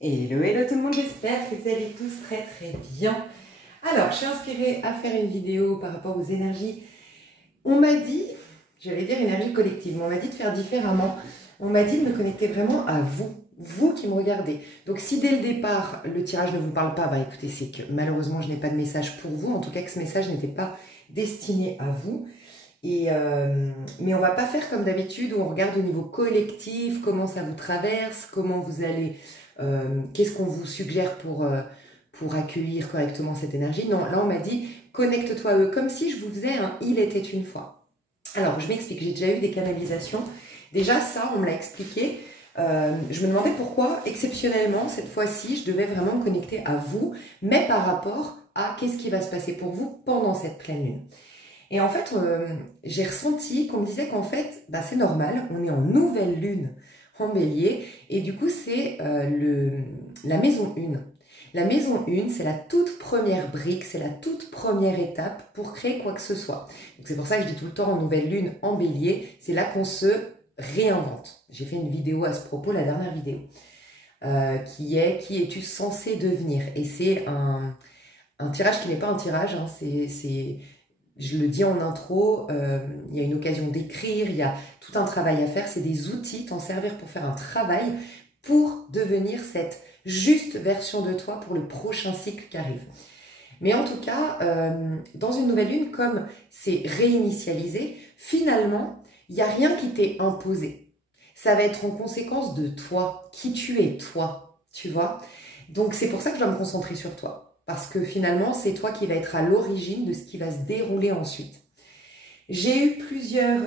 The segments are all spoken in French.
Hello, hello tout le monde, j'espère que vous allez tous très très bien. Alors, je suis inspirée à faire une vidéo par rapport aux énergies. On m'a dit, j'allais dire énergie collective, mais on m'a dit de faire différemment. On m'a dit de me connecter vraiment à vous, vous qui me regardez. Donc si dès le départ, le tirage ne vous parle pas, bah écoutez, c'est que malheureusement, je n'ai pas de message pour vous. En tout cas, que ce message n'était pas destiné à vous. Mais on va pas faire comme d'habitude où on regarde au niveau collectif, comment ça vous traverse, comment vous allez, qu'est-ce qu'on vous suggère pour accueillir correctement cette énergie. Non, là on m'a dit connecte-toi à eux, comme si je vous faisais un il était une fois. Alors je m'explique, j'ai déjà eu des canalisations. Déjà ça, on me l'a expliqué. Je me demandais pourquoi, exceptionnellement, cette fois-ci, je devais vraiment me connecter à vous, mais par rapport à qu'est-ce qui va se passer pour vous pendant cette pleine lune. Et en fait, j'ai ressenti qu'on me disait qu'en fait, bah, c'est normal, on est en nouvelle lune en bélier, et du coup, c'est la maison 1. La maison 1, c'est la toute première brique, c'est la toute première étape pour créer quoi que ce soit. C'est pour ça que je dis tout le temps en nouvelle lune en bélier, c'est là qu'on se réinvente. J'ai fait une vidéo à ce propos, la dernière vidéo, qui es-tu censé devenir? Et c'est un tirage qui n'est pas un tirage, hein, je le dis en intro, il y a une occasion d'écrire, il y a tout un travail à faire, c'est des outils, t'en servir pour faire un travail pour devenir cette juste version de toi pour le prochain cycle qui arrive. Mais en tout cas, dans une nouvelle lune, comme c'est réinitialisé, finalement, il n'y a rien qui t'est imposé. Ça va être en conséquence de toi, qui tu es, toi, tu vois. Donc c'est pour ça que je dois me concentrer sur toi. Parce que finalement, c'est toi qui vas être à l'origine de ce qui va se dérouler ensuite. J'ai eu plusieurs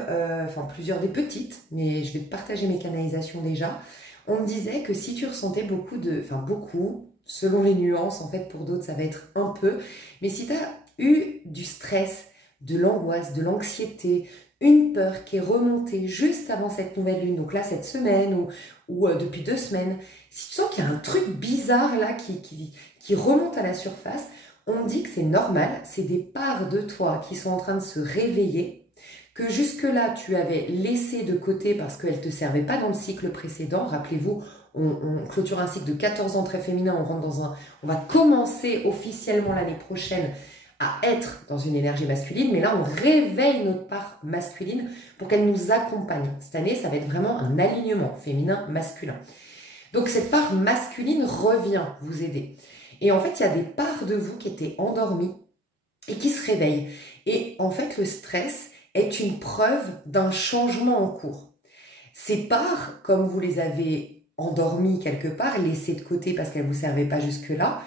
des petites, mais je vais te partager mes canalisations déjà. On me disait que si tu ressentais beaucoup, selon les nuances, en fait pour d'autres ça va être un peu, mais si tu as eu du stress, de l'angoisse, de l'anxiété, une peur qui est remontée juste avant cette nouvelle lune, donc là cette semaine ou depuis 2 semaines, si tu sens qu'il y a un truc bizarre là qui remonte à la surface, on me dit que c'est normal, c'est des parts de toi qui sont en train de se réveiller, que jusque-là tu avais laissé de côté parce qu'elles ne te servaient pas dans le cycle précédent. Rappelez-vous, on clôture un cycle de 14 ans très féminin, on va commencer officiellement l'année prochaine à être dans une énergie masculine, mais là on réveille notre part masculine pour qu'elle nous accompagne. Cette année, ça va être vraiment un alignement féminin-masculin. Donc cette part masculine revient vous aider. Et en fait, il y a des parts de vous qui étaient endormies et qui se réveillent. Et en fait, le stress est une preuve d'un changement en cours. Ces parts, comme vous les avez endormies quelque part, laissées de côté parce qu'elles ne vous servaient pas jusque-là,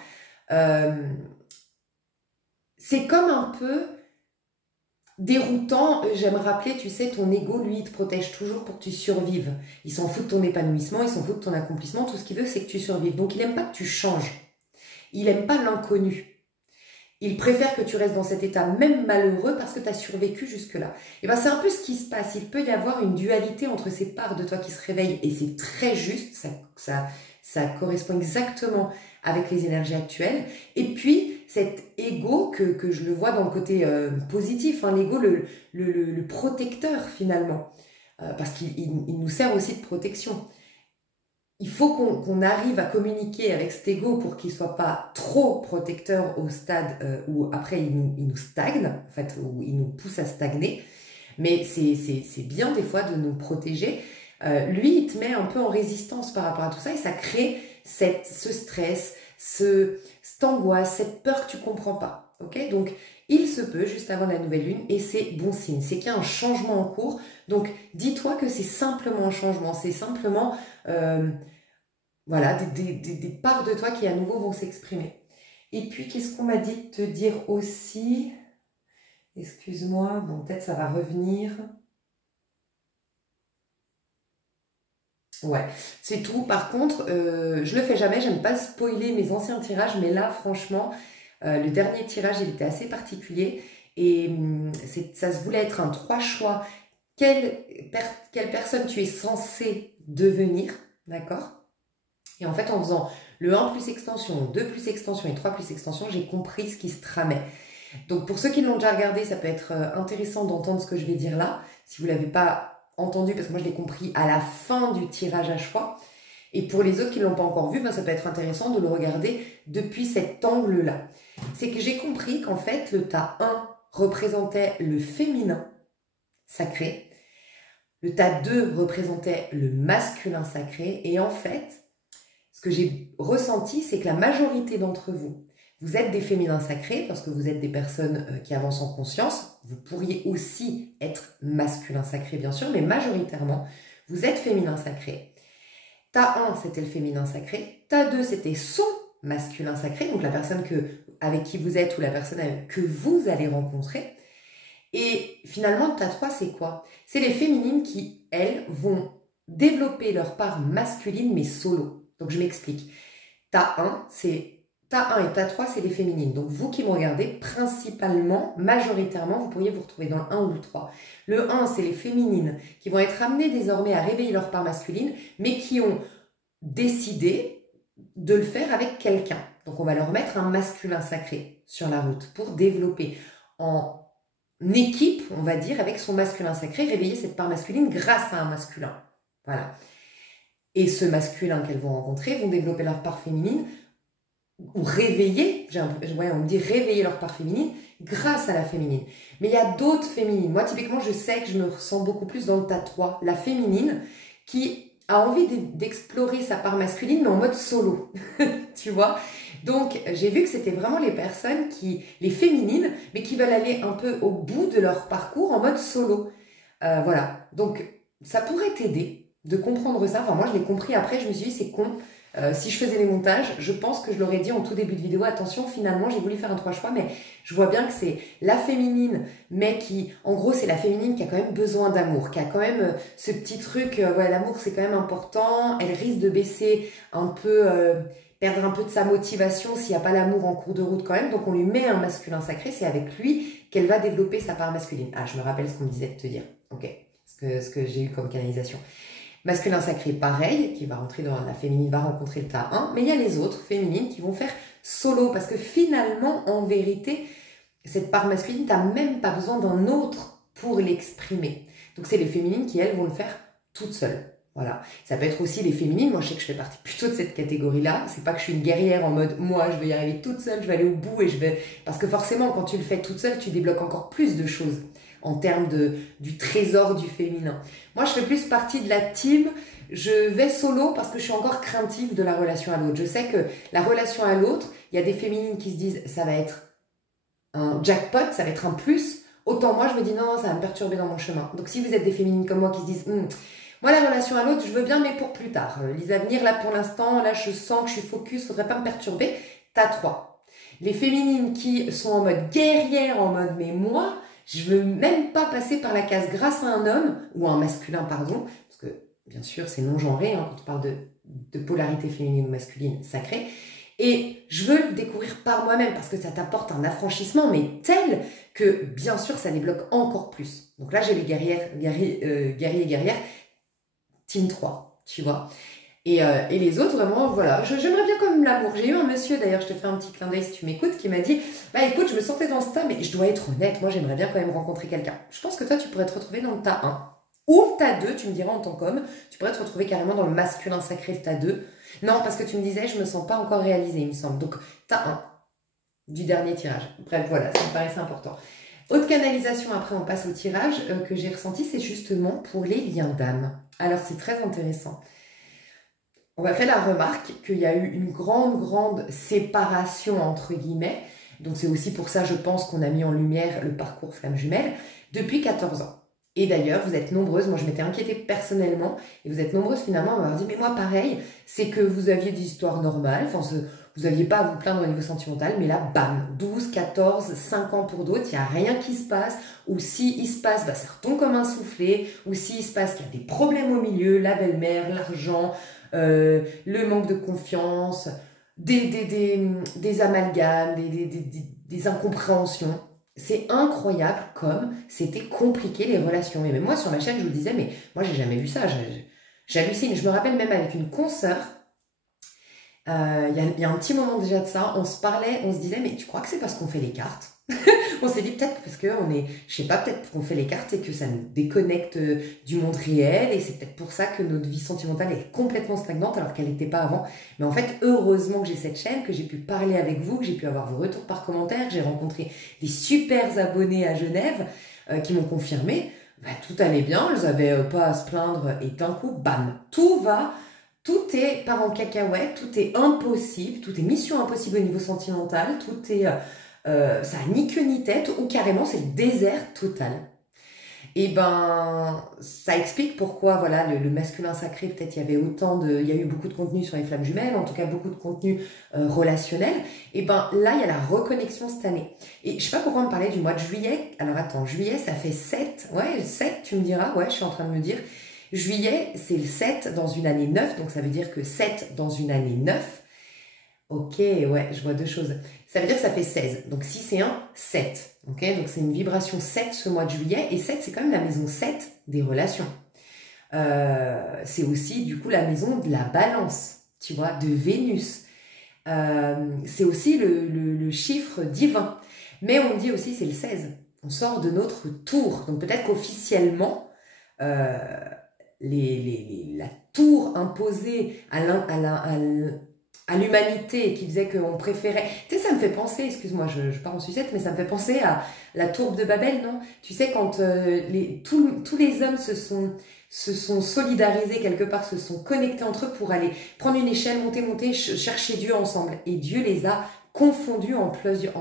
c'est comme un peu déroutant. J'aime rappeler, tu sais, ton ego, lui, il te protège toujours pour que tu survives. Il s'en fout de ton épanouissement, il s'en fout de ton accomplissement, tout ce qu'il veut, c'est que tu survives. Donc, il n'aime pas que tu changes. Il n'aime pas l'inconnu. Il préfère que tu restes dans cet état même malheureux parce que tu as survécu jusque-là. Et bien, c'est un peu ce qui se passe. Il peut y avoir une dualité entre ces parts de toi qui se réveillent et c'est très juste, ça correspond exactement avec les énergies actuelles. Et puis, cet ego, que je le vois dans le côté positif, hein, l'ego, le protecteur finalement, parce qu'il nous sert aussi de protection. Il faut qu'on arrive à communiquer avec cet ego pour qu'il ne soit pas trop protecteur au stade où après il nous stagne, en fait, où il nous pousse à stagner. Mais c'est bien des fois de nous protéger. Lui, il te met un peu en résistance par rapport à tout ça et ça crée ce stress, cette angoisse, cette peur que tu ne comprends pas. Okay, donc, il se peut juste avant la nouvelle lune et c'est bon signe. C'est qu'il y a un changement en cours. Donc, dis-toi que c'est simplement un changement. C'est simplement... voilà, des parts de toi qui à nouveau vont s'exprimer. Et puis, qu'est-ce qu'on m'a dit de te dire aussi? Excuse-moi, bon, peut-être ça va revenir. Ouais, c'est tout. Par contre, je le fais jamais, j'aime pas spoiler mes anciens tirages, mais là, franchement, le dernier tirage, il était assez particulier. Et ça se voulait être un 3 choix. Quelle personne tu es censé devenir, d'accord? Et en fait, en faisant le 1 plus extension, 2 plus extension et 3 plus extension, j'ai compris ce qui se tramait. Donc pour ceux qui l'ont déjà regardé, ça peut être intéressant d'entendre ce que je vais dire là, si vous ne l'avez pas entendu, parce que moi je l'ai compris à la fin du tirage à choix. Et pour les autres qui ne l'ont pas encore vu, ben, ça peut être intéressant de le regarder depuis cet angle-là. C'est que j'ai compris qu'en fait, le tas 1 représentait le féminin sacré, le tas 2 représentait le masculin sacré, et en fait, ce que j'ai ressenti, c'est que la majorité d'entre vous, vous êtes des féminins sacrés parce que vous êtes des personnes qui avancent en conscience. Vous pourriez aussi être masculin sacré, bien sûr, mais majoritairement, vous êtes féminin sacré. Tas 1, c'était le féminin sacré. Tas 2, c'était son masculin sacré, donc la personne avec qui vous êtes ou la personne que vous allez rencontrer. Et finalement, tas 3, c'est quoi? C'est les féminines qui, elles, vont développer leur part masculine, mais solo. Donc, je m'explique. Tas 1 et tas 3, c'est les féminines. Donc, vous qui me regardez, principalement, majoritairement, vous pourriez vous retrouver dans le 1 ou le 3. Le 1, c'est les féminines qui vont être amenées désormais à réveiller leur part masculine, mais qui ont décidé de le faire avec quelqu'un. Donc, on va leur mettre un masculin sacré sur la route pour développer en équipe, on va dire, avec son masculin sacré, réveiller cette part masculine grâce à un masculin. Voilà. Et ce masculin qu'elles vont rencontrer vont développer leur part féminine ou réveiller, on me dit réveiller leur part féminine grâce à la féminine. Mais il y a d'autres féminines. Moi, typiquement, je sais que je me ressens beaucoup plus dans le tas 3, la féminine qui a envie d'explorer sa part masculine, mais en mode solo, tu vois. Donc, j'ai vu que c'était vraiment les personnes les féminines, mais qui veulent aller un peu au bout de leur parcours en mode solo. Voilà. Donc, ça pourrait t'aider de comprendre ça. Enfin, moi, je l'ai compris après, je me suis dit, c'est con. Si je faisais les montages, je pense que je l'aurais dit en tout début de vidéo. Attention, finalement, j'ai voulu faire un 3 choix, mais je vois bien que c'est la féminine, mais qui, en gros, c'est la féminine qui a quand même besoin d'amour, qui a quand même ce petit truc, ouais, l'amour, c'est quand même important. Elle risque de baisser un peu, perdre un peu de sa motivation s'il n'y a pas l'amour en cours de route quand même. Donc, on lui met un masculin sacré, c'est avec lui qu'elle va développer sa part masculine. Ah, je me rappelle ce qu'on me disait de te dire. Ok, ce que j'ai eu comme canalisation. Masculin sacré, pareil, qui va rentrer dans la féminine, va rencontrer le tas 1, mais il y a les autres féminines qui vont faire solo, parce que finalement, en vérité, cette part masculine, tu n'as même pas besoin d'un autre pour l'exprimer. Donc, c'est les féminines qui, elles, vont le faire toutes seules. Voilà. Ça peut être aussi les féminines, moi je sais que je fais partie plutôt de cette catégorie-là, c'est pas que je suis une guerrière en mode, moi je vais y arriver toute seule, je vais aller au bout, parce que forcément, quand tu le fais toute seule, tu débloques encore plus de choses en termes du trésor du féminin. Moi, je fais plus partie de la team, je vais solo parce que je suis encore craintive de la relation à l'autre. Je sais que la relation à l'autre, il y a des féminines qui se disent, ça va être un jackpot, ça va être un plus. Autant moi, je me dis, non, ça va me perturber dans mon chemin. Donc, si vous êtes des féminines comme moi qui se disent, moi, la relation à l'autre, je veux bien, mais pour plus tard. Les avenirs, là, pour l'instant, là, je sens que je suis focus, faudrait pas me perturber. T'as 3. Les féminines qui sont en mode guerrière, en mode, mais moi, je veux même pas passer par la case grâce à un homme, ou un masculin, pardon, parce que, bien sûr, c'est non-genré, hein, quand on parle de polarité féminine ou masculine sacrée, et je veux le découvrir par moi-même, parce que ça t'apporte un affranchissement, mais tel que, bien sûr, ça débloque encore plus. Donc là, j'ai les guerriers, team 3, tu vois. Et les autres, vraiment, voilà, j'aimerais bien comme l'amour. J'ai eu un monsieur, d'ailleurs, je te fais un petit clin d'œil si tu m'écoutes, qui m'a dit, bah écoute, je me sentais dans ce tas, mais je dois être honnête, moi j'aimerais bien quand même rencontrer quelqu'un. Je pense que toi, tu pourrais te retrouver dans le tas 1. Ou le tas 2, tu me diras en tant qu'homme, tu pourrais te retrouver carrément dans le masculin sacré, le tas 2. Non, parce que tu me disais, je me sens pas encore réalisée, il me semble. Donc, tas 1, du dernier tirage. Bref, voilà, ça me paraissait important. Autre canalisation, après on passe au tirage, que j'ai ressenti, c'est justement pour les liens d'âme. Alors, c'est très intéressant. On va faire la remarque qu'il y a eu une grande séparation entre guillemets. Donc c'est aussi pour ça, je pense, qu'on a mis en lumière le parcours flamme jumelle depuis 14 ans. Et d'ailleurs, vous êtes nombreuses, moi je m'étais inquiétée personnellement, et vous êtes nombreuses finalement à m'avoir dit, mais moi pareil, c'est que vous aviez des histoires normales, enfin vous n'aviez pas à vous plaindre au niveau sentimental, mais là, bam, 12, 14, 5 ans pour d'autres, il n'y a rien qui se passe, ou si il se passe, bah, ça retombe comme un soufflé, ou si il se passe qu'il y a des problèmes au milieu, la belle-mère, l'argent, le manque de confiance, des amalgames, des incompréhensions. C'est incroyable comme c'était compliqué les relations. Et même moi sur ma chaîne je vous disais, mais moi j'ai jamais vu ça, j'hallucine. Je me rappelle même avec une consoeur, il y a un petit moment déjà de ça, on se parlait, on se disait, mais tu crois que c'est parce qu'on fait les cartes? On s'est dit peut-être parce qu'on est, je sais pas, peut-être qu'on fait les cartes et que ça nous déconnecte du monde réel et c'est peut-être pour ça que notre vie sentimentale est complètement stagnante alors qu'elle n'était pas avant. Mais en fait, heureusement que j'ai cette chaîne, que j'ai pu parler avec vous, que j'ai pu avoir vos retours par commentaire, que j'ai rencontré des super abonnés à Genève qui m'ont confirmé. Bah, tout allait bien, elles n'avaient pas à se plaindre et d'un coup, bam, tout va, tout est part en cacahuète, tout est impossible, tout est mission impossible au niveau sentimental, tout est, ça a ni queue ni tête ou carrément c'est le désert total. Et ben, ça explique pourquoi, voilà, le masculin sacré, peut-être il y avait il y a eu beaucoup de contenu sur les flammes jumelles, en tout cas beaucoup de contenu relationnel. Et ben là, il y a la reconnexion cette année. Et je sais pas pourquoi on me parlait du mois de juillet. Alors attends, juillet, ça fait 7. Ouais, 7, tu me diras. Ouais, je suis en train de me dire. Juillet, c'est le 7 dans une année 9, donc ça veut dire que 7 dans une année 9. Ok, ouais, je vois deux choses. Ça veut dire que ça fait 16. Donc 6 et 1, 7. Ok, donc c'est une vibration 7 ce mois de juillet. Et 7, c'est quand même la maison 7 des relations. C'est aussi, du coup, la maison de la balance, tu vois, de Vénus. C'est aussi le chiffre divin. Mais on dit aussi c'est le 16. On sort de notre tour. Donc peut-être qu'officiellement, la tour imposée à l'humanité qui disait qu'on préférait... Tu sais, ça me fait penser, excuse-moi, je pars en sucette, mais ça me fait penser à la tour de Babel, non? Tu sais, quand tous les hommes se sont solidarisés quelque part, se sont connectés entre eux pour aller prendre une échelle, monter, chercher Dieu ensemble. Et Dieu les a confondus en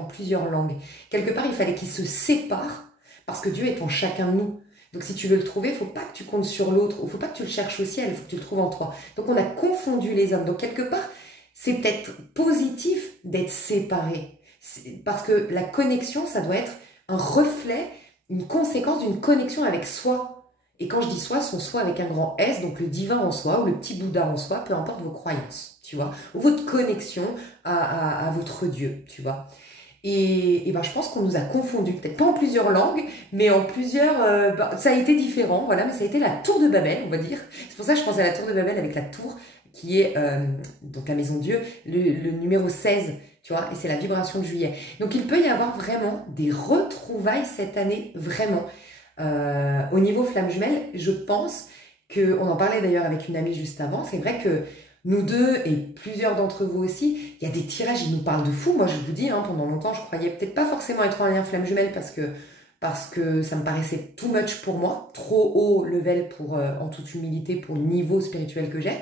plusieurs langues. Quelque part, il fallait qu'ils se séparent parce que Dieu est en chacun de nous. Donc si tu veux le trouver, il ne faut pas que tu comptes sur l'autre, il ne faut pas que tu le cherches au ciel, il faut que tu le trouves en toi. Donc on a confondu les hommes. Donc quelque part, c'est peut-être positif d'être séparés. Parce que la connexion, ça doit être un reflet, une conséquence d'une connexion avec soi. Et quand je dis soi, son soi avec un grand S, donc le divin en soi ou le petit Bouddha en soi, peu importe vos croyances, tu vois, ou votre connexion à votre Dieu, tu vois. Et ben, je pense qu'on nous a confondus, peut-être pas en plusieurs langues, mais en plusieurs... ça a été différent, voilà, mais ça a été la tour de Babel, on va dire. C'est pour ça que je pensais à la tour de Babel avec la tour qui est donc la maison Dieu, le numéro 16, tu vois, et c'est la vibration de juillet. Donc il peut y avoir vraiment des retrouvailles cette année, vraiment. Au niveau flamme jumelle, je pense on en parlait d'ailleurs avec une amie juste avant, c'est vrai que nous deux et plusieurs d'entre vous aussi, il y a des tirages, ils nous parlent de fou. Moi je vous dis, hein, pendant longtemps je croyais peut-être pas forcément être en lien flamme jumelle parce que ça me paraissait too much pour moi, trop haut level pour, en toute humilité pour le niveau spirituel que j'ai.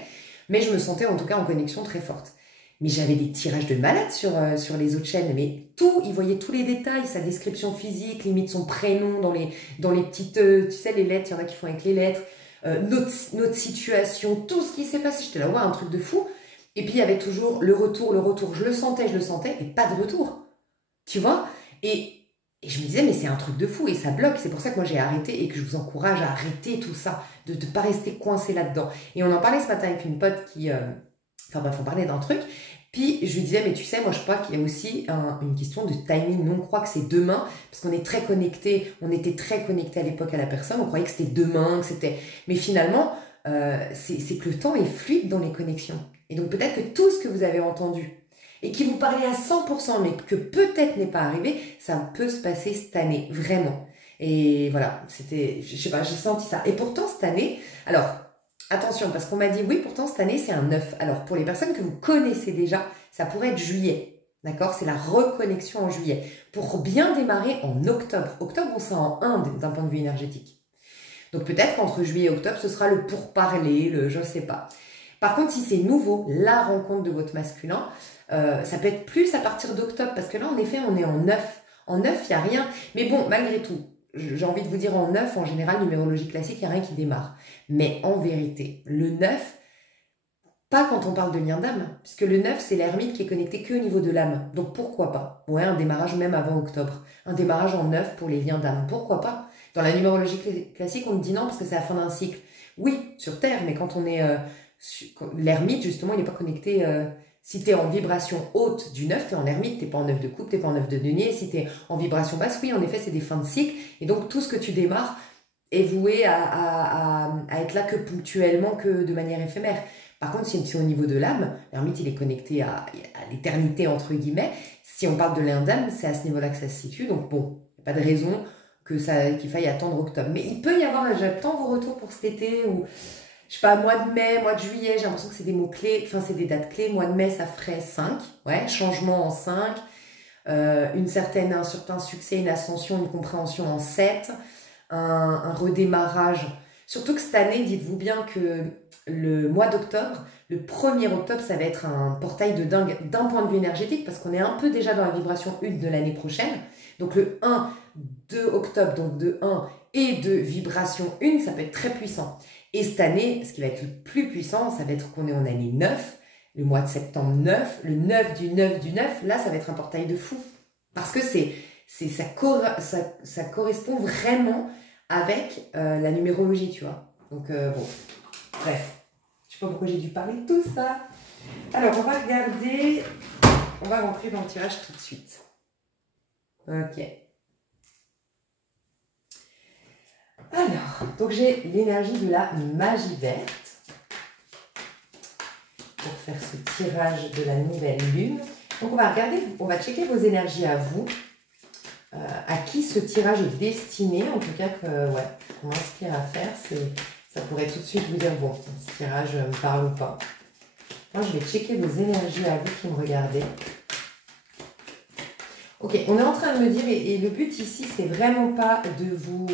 Mais je me sentais en tout cas en connexion très forte. Mais j'avais des tirages de malade sur les autres chaînes. Mais tout, ils voyaient tous les détails, sa description physique, limite son prénom dans les petites, tu sais, les lettres, il y en a qui font avec les lettres, notre situation, tout ce qui s'est passé. J'étais là, ouais, un truc de fou. Et puis il y avait toujours le retour. Je le sentais, et pas de retour. Tu vois? Et je me disais, mais c'est un truc de fou et ça bloque. C'est pour ça que moi j'ai arrêté et que je vous encourage à arrêter tout ça, de ne pas rester coincé là-dedans. Et on en parlait ce matin avec une pote qui... enfin bref, on parlait d'un truc. Puis je lui disais, mais tu sais, moi je crois qu'il y a aussi une question de timing. Nous on croit que c'est demain, parce qu'on est très connectés. On était très connectés à l'époque à la personne. On croyait que c'était demain, que c'était... Mais finalement, c'est que le temps est fluide dans les connexions. Et donc peut-être que tout ce que vous avez entendu et qui vous parlait à 100%, mais que peut-être n'est pas arrivé, ça peut se passer cette année, vraiment. Et voilà, c'était, je sais pas, j'ai senti ça. Et pourtant, cette année, alors, attention, parce qu'on m'a dit, oui, pourtant, cette année, c'est un 9. Alors, pour les personnes que vous connaissez déjà, ça pourrait être juillet, d'accord? C'est la reconnexion en juillet. Pour bien démarrer en octobre. Octobre, on sera en 1 d'un point de vue énergétique. Donc, peut-être qu'entre juillet et octobre, ce sera le pourparler, je sais pas. Par contre, si c'est nouveau, la rencontre de votre masculin, ça peut être plus à partir d'octobre, parce que là, en effet, on est en 9. En 9, il n'y a rien. Mais bon, malgré tout, j'ai envie de vous dire en 9, en général, numérologie classique, il n'y a rien qui démarre. Mais en vérité, le 9, pas quand on parle de lien d'âme, puisque le 9, c'est l'ermite qui est connecté qu'au niveau de l'âme. Donc pourquoi pas? Ouais, un démarrage même avant octobre. Un démarrage en 9 pour les liens d'âme. Pourquoi pas? Dans la numérologie classique, on me dit non, parce que c'est la fin d'un cycle. Oui, sur Terre, mais quand on est... l'ermite, justement, il n'est pas connecté... si tu es en vibration haute du 9, tu es en ermite, tu n'es pas en 9 de coupe, tu n'es pas en 9 de denier. Si tu es en vibration basse, oui, en effet, c'est des fins de cycle. Et donc, tout ce que tu démarres est voué à être là que ponctuellement, que de manière éphémère. Par contre, si tu es au niveau de l'âme, l'ermite, il est connecté à l'éternité, entre guillemets. Si on parle de l'âme d'âme, c'est à ce niveau-là que ça se situe. Donc, bon, pas de raison qu'il faille attendre octobre. Mais il peut y avoir, j'attends vos retours pour cet été, ou je sais pas, mois de mai, mois de juillet, j'ai l'impression que c'est des mots clés, enfin c'est des dates clés. Mois de mai, ça ferait 5, ouais, changement en 5, un certain succès, une ascension, une compréhension en 7, un redémarrage. Surtout que cette année, dites-vous bien que le mois d'octobre, le 1er octobre, ça va être un portail de dingue d'un point de vue énergétique, parce qu'on est un peu déjà dans la vibration 1 de l'année prochaine. Donc le 1, 2 octobre, donc de 1 et de vibration 1, ça peut être très puissant. Et cette année, ce qui va être le plus puissant, ça va être qu'on est en année 9, le mois de septembre 9, le 9 du 9 du 9, là, ça va être un portail de fou. Parce que ça correspond vraiment avec la numérologie, tu vois. Donc, bon, bref. Je sais pas pourquoi j'ai dû parler de tout ça. Alors, on va regarder, on va rentrer dans le tirage tout de suite. Ok. Alors, donc j'ai l'énergie de la magie verte pour faire ce tirage de la nouvelle lune. Donc, on va regarder, on va checker vos énergies à vous. À qui ce tirage est destiné, en tout cas, qu'on m'inspire à faire, ça pourrait tout de suite vous dire, bon, ce tirage me parle ou pas. Moi, je vais checker vos énergies à vous qui me regardez. Ok, on est en train de me dire, et le but ici, c'est vraiment pas de vous,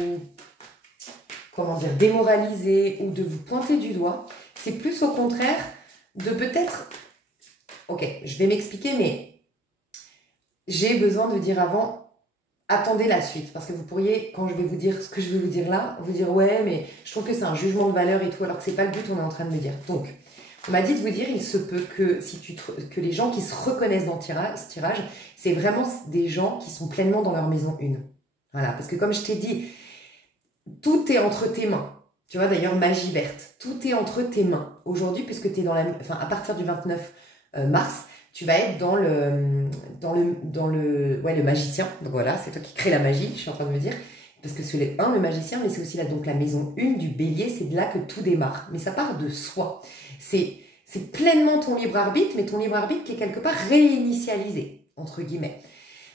comment dire, démoraliser ou de vous pointer du doigt. C'est plus au contraire de peut-être, ok, je vais m'expliquer, mais j'ai besoin de dire avant, attendez la suite, parce que vous pourriez, quand je vais vous dire ce que je vais vous dire là, vous dire ouais, mais je trouve que c'est un jugement de valeur et tout, alors que c'est pas le but, on est en train de me dire. Donc, on m'a dit de vous dire, il se peut que, que les gens qui se reconnaissent dans ce tirage, c'est vraiment des gens qui sont pleinement dans leur maison 1. Voilà, parce que comme je t'ai dit, tout est entre tes mains. Tu vois, d'ailleurs, magie verte, tout est entre tes mains. Aujourd'hui, puisque tu es dans à partir du 29 mars, tu vas être dans le magicien. Donc voilà, c'est toi qui crée la magie, je suis en train de me dire. Parce que c'est le magicien, mais c'est aussi là, donc la maison 1 du bélier, c'est de là que tout démarre. Mais ça part de soi. C'est pleinement ton libre arbitre, mais ton libre arbitre qui est quelque part réinitialisé, entre guillemets.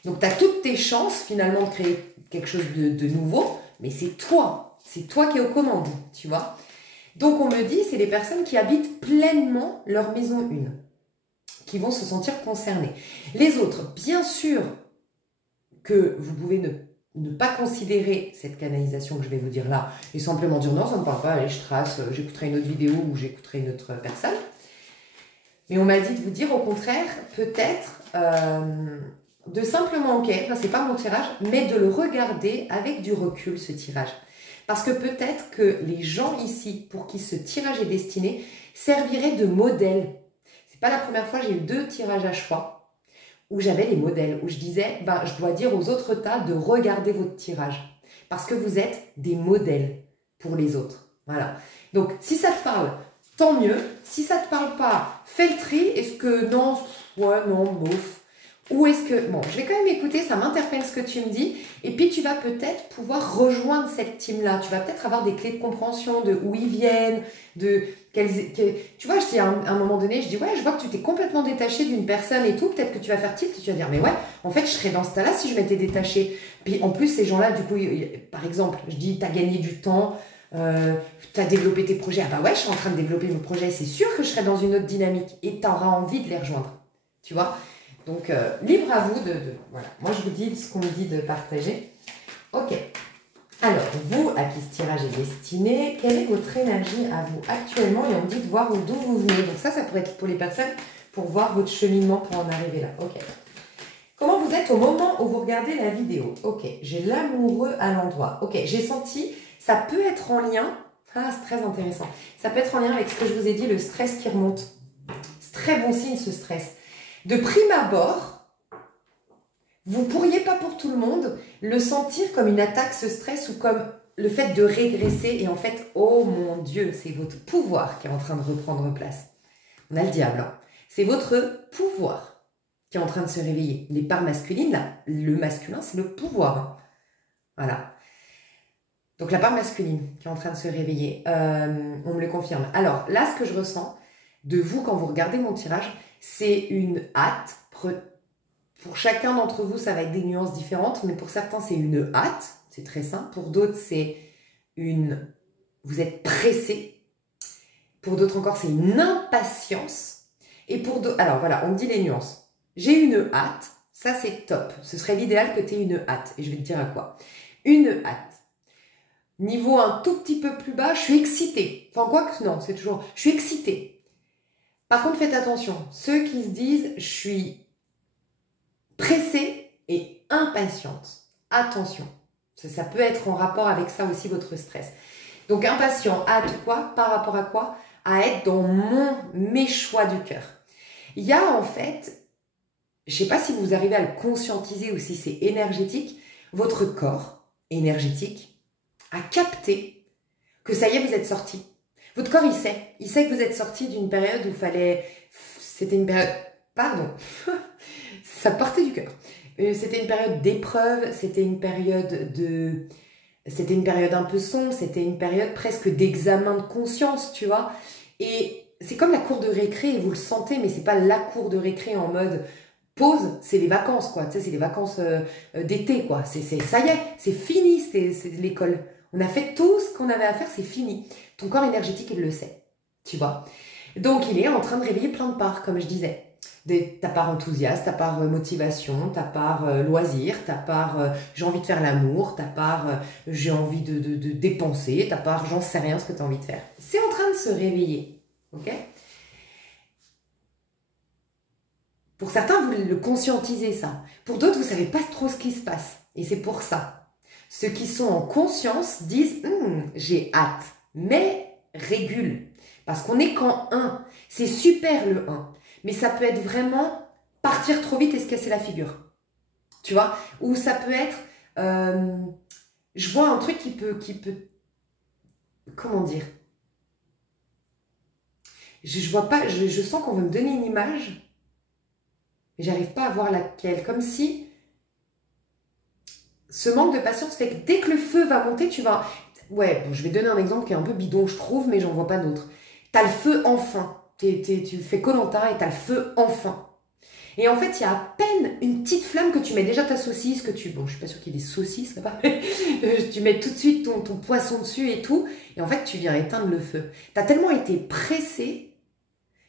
Donc tu as toutes tes chances finalement de créer quelque chose de nouveau, mais c'est toi qui es aux commandes, tu vois. Donc on me dit, c'est les personnes qui habitent pleinement leur maison 1. Qui vont se sentir concernés. Les autres, bien sûr que vous pouvez ne pas considérer cette canalisation que je vais vous dire là, et simplement dire non, ça ne me parle pas, allez, je trace, j'écouterai une autre vidéo ou j'écouterai une autre personne. Mais on m'a dit de vous dire au contraire, peut-être, de simplement, ok, c'est pas mon tirage, mais de le regarder avec du recul, ce tirage. Parce que peut-être que les gens ici, pour qui ce tirage est destiné, serviraient de modèle. Pas la première fois, j'ai eu 2 tirages à choix où j'avais les modèles, où je disais, je dois dire aux autres tas de regarder votre tirage parce que vous êtes des modèles pour les autres. Voilà. Donc, si ça te parle, tant mieux. Si ça te parle pas, fais le tri. Est-ce que non, ouais, non, bof. Ou est-ce que, bon, je vais quand même écouter, ça m'interpelle ce que tu me dis, et puis tu vas peut-être pouvoir rejoindre cette team-là. Tu vas peut-être avoir des clés de compréhension de où ils viennent, tu vois, à un moment donné, je dis, ouais, je vois que tu t'es complètement détaché d'une personne et tout, peut-être que tu vas faire tilt, et tu vas dire, mais ouais, en fait, je serais dans ce tas-là si je m'étais détaché. Puis en plus, ces gens-là, du coup, par exemple, je dis, tu as gagné du temps, tu as développé tes projets, ah bah ouais, je suis en train de développer mes projets, c'est sûr que je serais dans une autre dynamique, et tu auras envie de les rejoindre, tu vois. Donc, libre à vous voilà. Moi, je vous dis ce qu'on me dit de partager. Ok. Alors, vous, à qui ce tirage est destiné, quelle est votre énergie à vous actuellement? Et on me dit de voir d'où vous venez. Donc ça pourrait être pour les personnes, pour voir votre cheminement pour en arriver là. Ok. Comment vous êtes au moment où vous regardez la vidéo? Ok. J'ai l'amoureux à l'endroit. Ok. J'ai senti, ça peut être en lien. Ah, c'est très intéressant. Ça peut être en lien avec ce que je vous ai dit, le stress qui remonte. C'est très bon signe, ce stress. De prime abord, vous ne pourriez pas pour tout le monde le sentir comme une attaque, ce stress, ou comme le fait de régresser. Et en fait, oh mon Dieu, c'est votre pouvoir qui est en train de reprendre place. On a le diable. Hein. C'est votre pouvoir qui est en train de se réveiller. Les parts masculines, là, le masculin, c'est le pouvoir. Hein. Voilà. Donc la part masculine qui est en train de se réveiller, on me le confirme. Alors là, ce que je ressens de vous quand vous regardez mon tirage, c'est une hâte. Pour chacun d'entre vous, ça va être des nuances différentes, mais pour certains, c'est une hâte, c'est très simple. Pour d'autres, c'est une... Vous êtes pressé. Pour d'autres encore, c'est une impatience. Et pour d'autres... Alors voilà, on me dit les nuances. J'ai une hâte, ça c'est top. Ce serait l'idéal que tu aies une hâte. Et je vais te dire à quoi. Une hâte. Niveau un tout petit peu plus bas, je suis excitée. Enfin, quoi que non, c'est toujours... Je suis excitée. Par contre, faites attention. Ceux qui se disent, je suis pressée et impatiente. Attention. Ça peut être en rapport avec ça aussi, votre stress. Donc, impatient, hâte, quoi? Par rapport à quoi? À être dans mes choix du cœur. Il y a en fait, je ne sais pas si vous arrivez à le conscientiser ou si c'est énergétique, votre corps énergétique a capté que ça y est, vous êtes sorti. Votre corps, il sait que vous êtes sorti d'une période où c'était une période, pardon, ça partait du cœur. C'était une période d'épreuve, c'était une période un peu sombre, c'était une période presque d'examen de conscience, tu vois. Et c'est comme la cour de récré, et vous le sentez, mais c'est pas la cour de récré en mode pause, c'est les vacances, quoi. Tu sais, c'est les vacances d'été, quoi. Ça y est, c'est fini, c'est l'école. On a fait tout ce qu'on avait à faire, c'est fini. Ton corps énergétique, il le sait, tu vois. Donc, il est en train de réveiller plein de parts, comme je disais. Ta part enthousiaste, ta part motivation, ta part loisir, ta part j'ai envie de faire l'amour, ta part j'ai envie de dépenser, ta part j'en sais rien ce que tu as envie de faire. C'est en train de se réveiller, ok? Pour certains, vous le conscientisez ça. Pour d'autres, vous ne savez pas trop ce qui se passe. Et c'est pour ça. Ceux qui sont en conscience disent « j'ai hâte », mais régule. Parce qu'on est qu'en 1. C'est super le 1. Mais ça peut être vraiment partir trop vite et se casser la figure. Tu vois? Ou ça peut être... je vois un truc qui peut... Comment dire? Je vois pas... Je sens qu'on veut me donner une image. Mais j'arrive pas à voir laquelle. Comme si... Ce manque de patience fait que dès que le feu va monter, tu vas... Ouais, bon, je vais donner un exemple qui est un peu bidon, je trouve, mais j'en vois pas d'autre. T'as le feu enfin. Tu fais Koh-Lanta et t'as le feu enfin. Et en fait, il y a à peine une petite flamme que tu mets déjà ta saucisse, Bon, je suis pas sûre qu'il y ait des saucisses là-bas. Tu mets tout de suite ton poisson dessus et tout. Et en fait, tu viens éteindre le feu. T'as tellement été pressé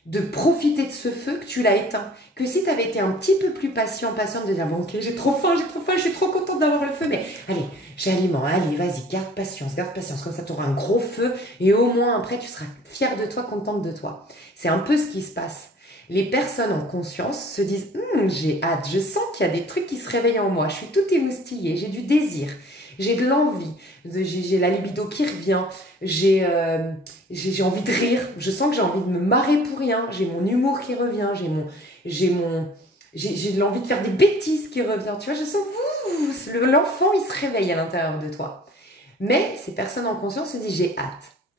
de profiter de ce feu que tu l'as éteint. Que si tu avais été un petit peu plus patiente de dire, bon, ok, j'ai trop faim, je suis trop contente d'avoir le feu, mais allez, j'alimente, allez, vas-y, garde patience, comme ça tu auras un gros feu et au moins après tu seras fière de toi, contente de toi. C'est un peu ce qui se passe. Les personnes en conscience se disent, j'ai hâte, je sens qu'il y a des trucs qui se réveillent en moi, je suis toute émoustillée, j'ai du désir. J'ai de l'envie, j'ai la libido qui revient, j'ai envie de rire, je sens que j'ai envie de me marrer pour rien, j'ai mon humour qui revient, j'ai de l'envie de faire des bêtises qui revient, tu vois, je sens, l'enfant il se réveille à l'intérieur de toi. Mais ces personnes en conscience se disent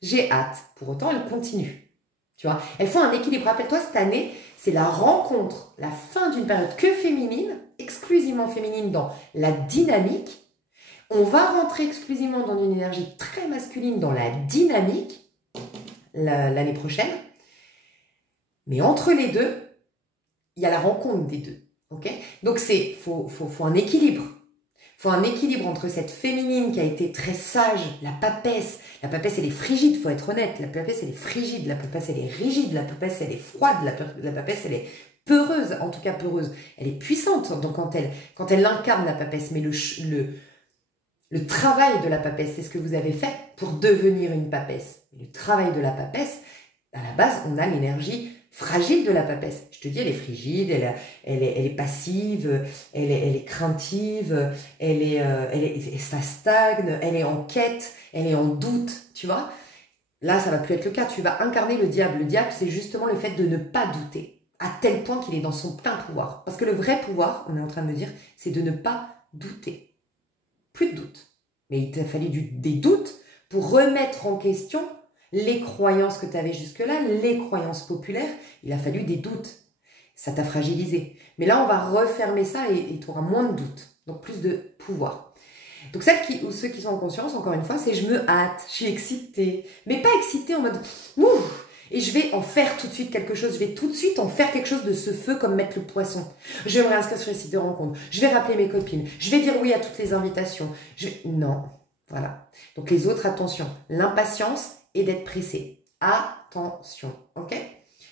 j'ai hâte, pour autant elles continuent, tu vois. Elles font un équilibre, rappelle-toi cette année, c'est la rencontre, la fin d'une période que féminine, exclusivement féminine dans la dynamique. On va rentrer exclusivement dans une énergie très masculine, dans la dynamique, l'année prochaine. Mais entre les deux, il y a la rencontre des deux. Okay, donc, faut un équilibre. Il faut un équilibre entre cette féminine qui a été très sage, la papesse. La papesse, elle est frigide, il faut être honnête. La papesse, elle est frigide. La papesse, elle est rigide. La papesse, elle est froide. La papesse, elle est peureuse, en tout cas peureuse. Elle est puissante. Donc, quand elle incarne la papesse, mais le travail de la papesse, c'est ce que vous avez fait pour devenir une papesse. Le travail de la papesse, à la base, on a l'énergie fragile de la papesse. Je te dis, elle est frigide, elle est passive, elle est craintive, ça stagne, elle est en quête, elle est en doute, tu vois. Là, ça va plus être le cas. Tu vas incarner le diable. Le diable, c'est justement le fait de ne pas douter, à tel point qu'il est dans son plein pouvoir. Parce que le vrai pouvoir, on est en train de me dire, c'est de ne pas douter. Plus de doute. Mais il t'a fallu des doutes pour remettre en question les croyances que tu avais jusque-là, les croyances populaires. Il a fallu des doutes. Ça t'a fragilisé. Mais là, on va refermer ça et tu auras moins de doutes. Donc, plus de pouvoir. Donc, ceux qui sont en conscience, encore une fois, c'est je me hâte, je suis excitée. Mais pas excitée en mode ouf. Et je vais en faire tout de suite quelque chose. Je vais tout de suite en faire quelque chose de ce feu comme mettre le poisson. Je vais me réinscrire sur les sites de rencontres. Je vais rappeler mes copines. Je vais dire oui à toutes les invitations. Non. Voilà. Donc les autres, attention. L'impatience et d'être pressé. Attention. Ok?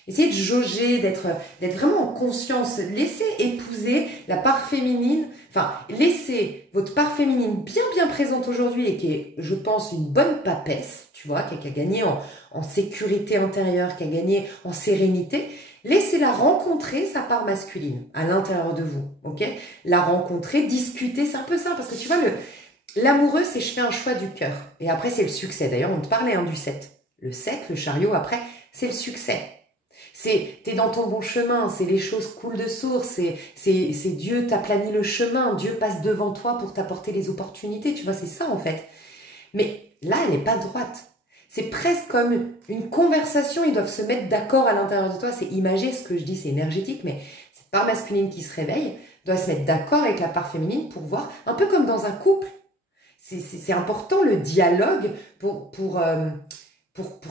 Essayez de jauger, d'être vraiment en conscience. Laissez épouser la part féminine. Enfin, laissez votre part féminine bien présente aujourd'hui et qui est, je pense, une bonne papesse, tu vois, qui a gagné en sécurité intérieure, qui a gagné en sérénité. Laissez-la rencontrer sa part masculine à l'intérieur de vous, ok? La rencontrer, discuter, c'est un peu ça, parce que tu vois, l'amoureux, c'est je fais un choix du cœur. Et après, c'est le succès. D'ailleurs, on te parlait du 7. Le 7, le chariot, après, c'est le succès. T'es dans ton bon chemin, c'est les choses coulent de source, c'est Dieu t'aplani le chemin, Dieu passe devant toi pour t'apporter les opportunités, tu vois, c'est ça en fait. Mais là, elle n'est pas droite. C'est presque comme une conversation, ils doivent se mettre d'accord à l'intérieur de toi, c'est imagé, ce que je dis, c'est énergétique, mais cette part masculine qui se réveille doit se mettre d'accord avec la part féminine pour voir, un peu comme dans un couple. C'est important le dialogue pour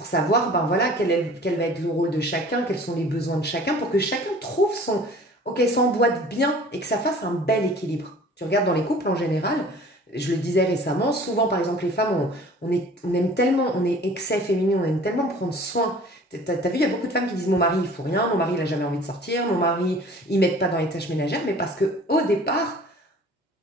savoir ben voilà, quel va être le rôle de chacun, quels sont les besoins de chacun, pour que chacun trouve s'emboîte bien et que ça fasse un bel équilibre. Tu regardes dans les couples en général, je le disais récemment, souvent par exemple les femmes, on aime tellement, on est excès féminin, on aime tellement prendre soin. T'as vu, il y a beaucoup de femmes qui disent mon mari il faut rien, mon mari il a jamais envie de sortir, mon mari il m'aide pas dans les tâches ménagères, mais parce que au départ,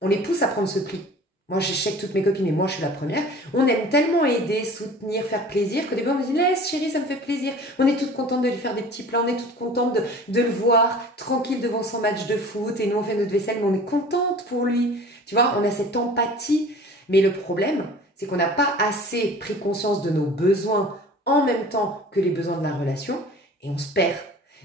on les pousse à prendre ce pli. Moi, je sais que toutes mes copines, et moi, je suis la première, on aime tellement aider, soutenir, faire plaisir, qu'au début, on me dit « Laisse, chérie, ça me fait plaisir. » On est toutes contentes de lui faire des petits plats, on est toutes contentes de le voir tranquille devant son match de foot, et nous, on fait notre vaisselle, mais on est contente pour lui. Tu vois, on a cette empathie. Mais le problème, c'est qu'on n'a pas assez pris conscience de nos besoins en même temps que les besoins de la relation, et on se perd.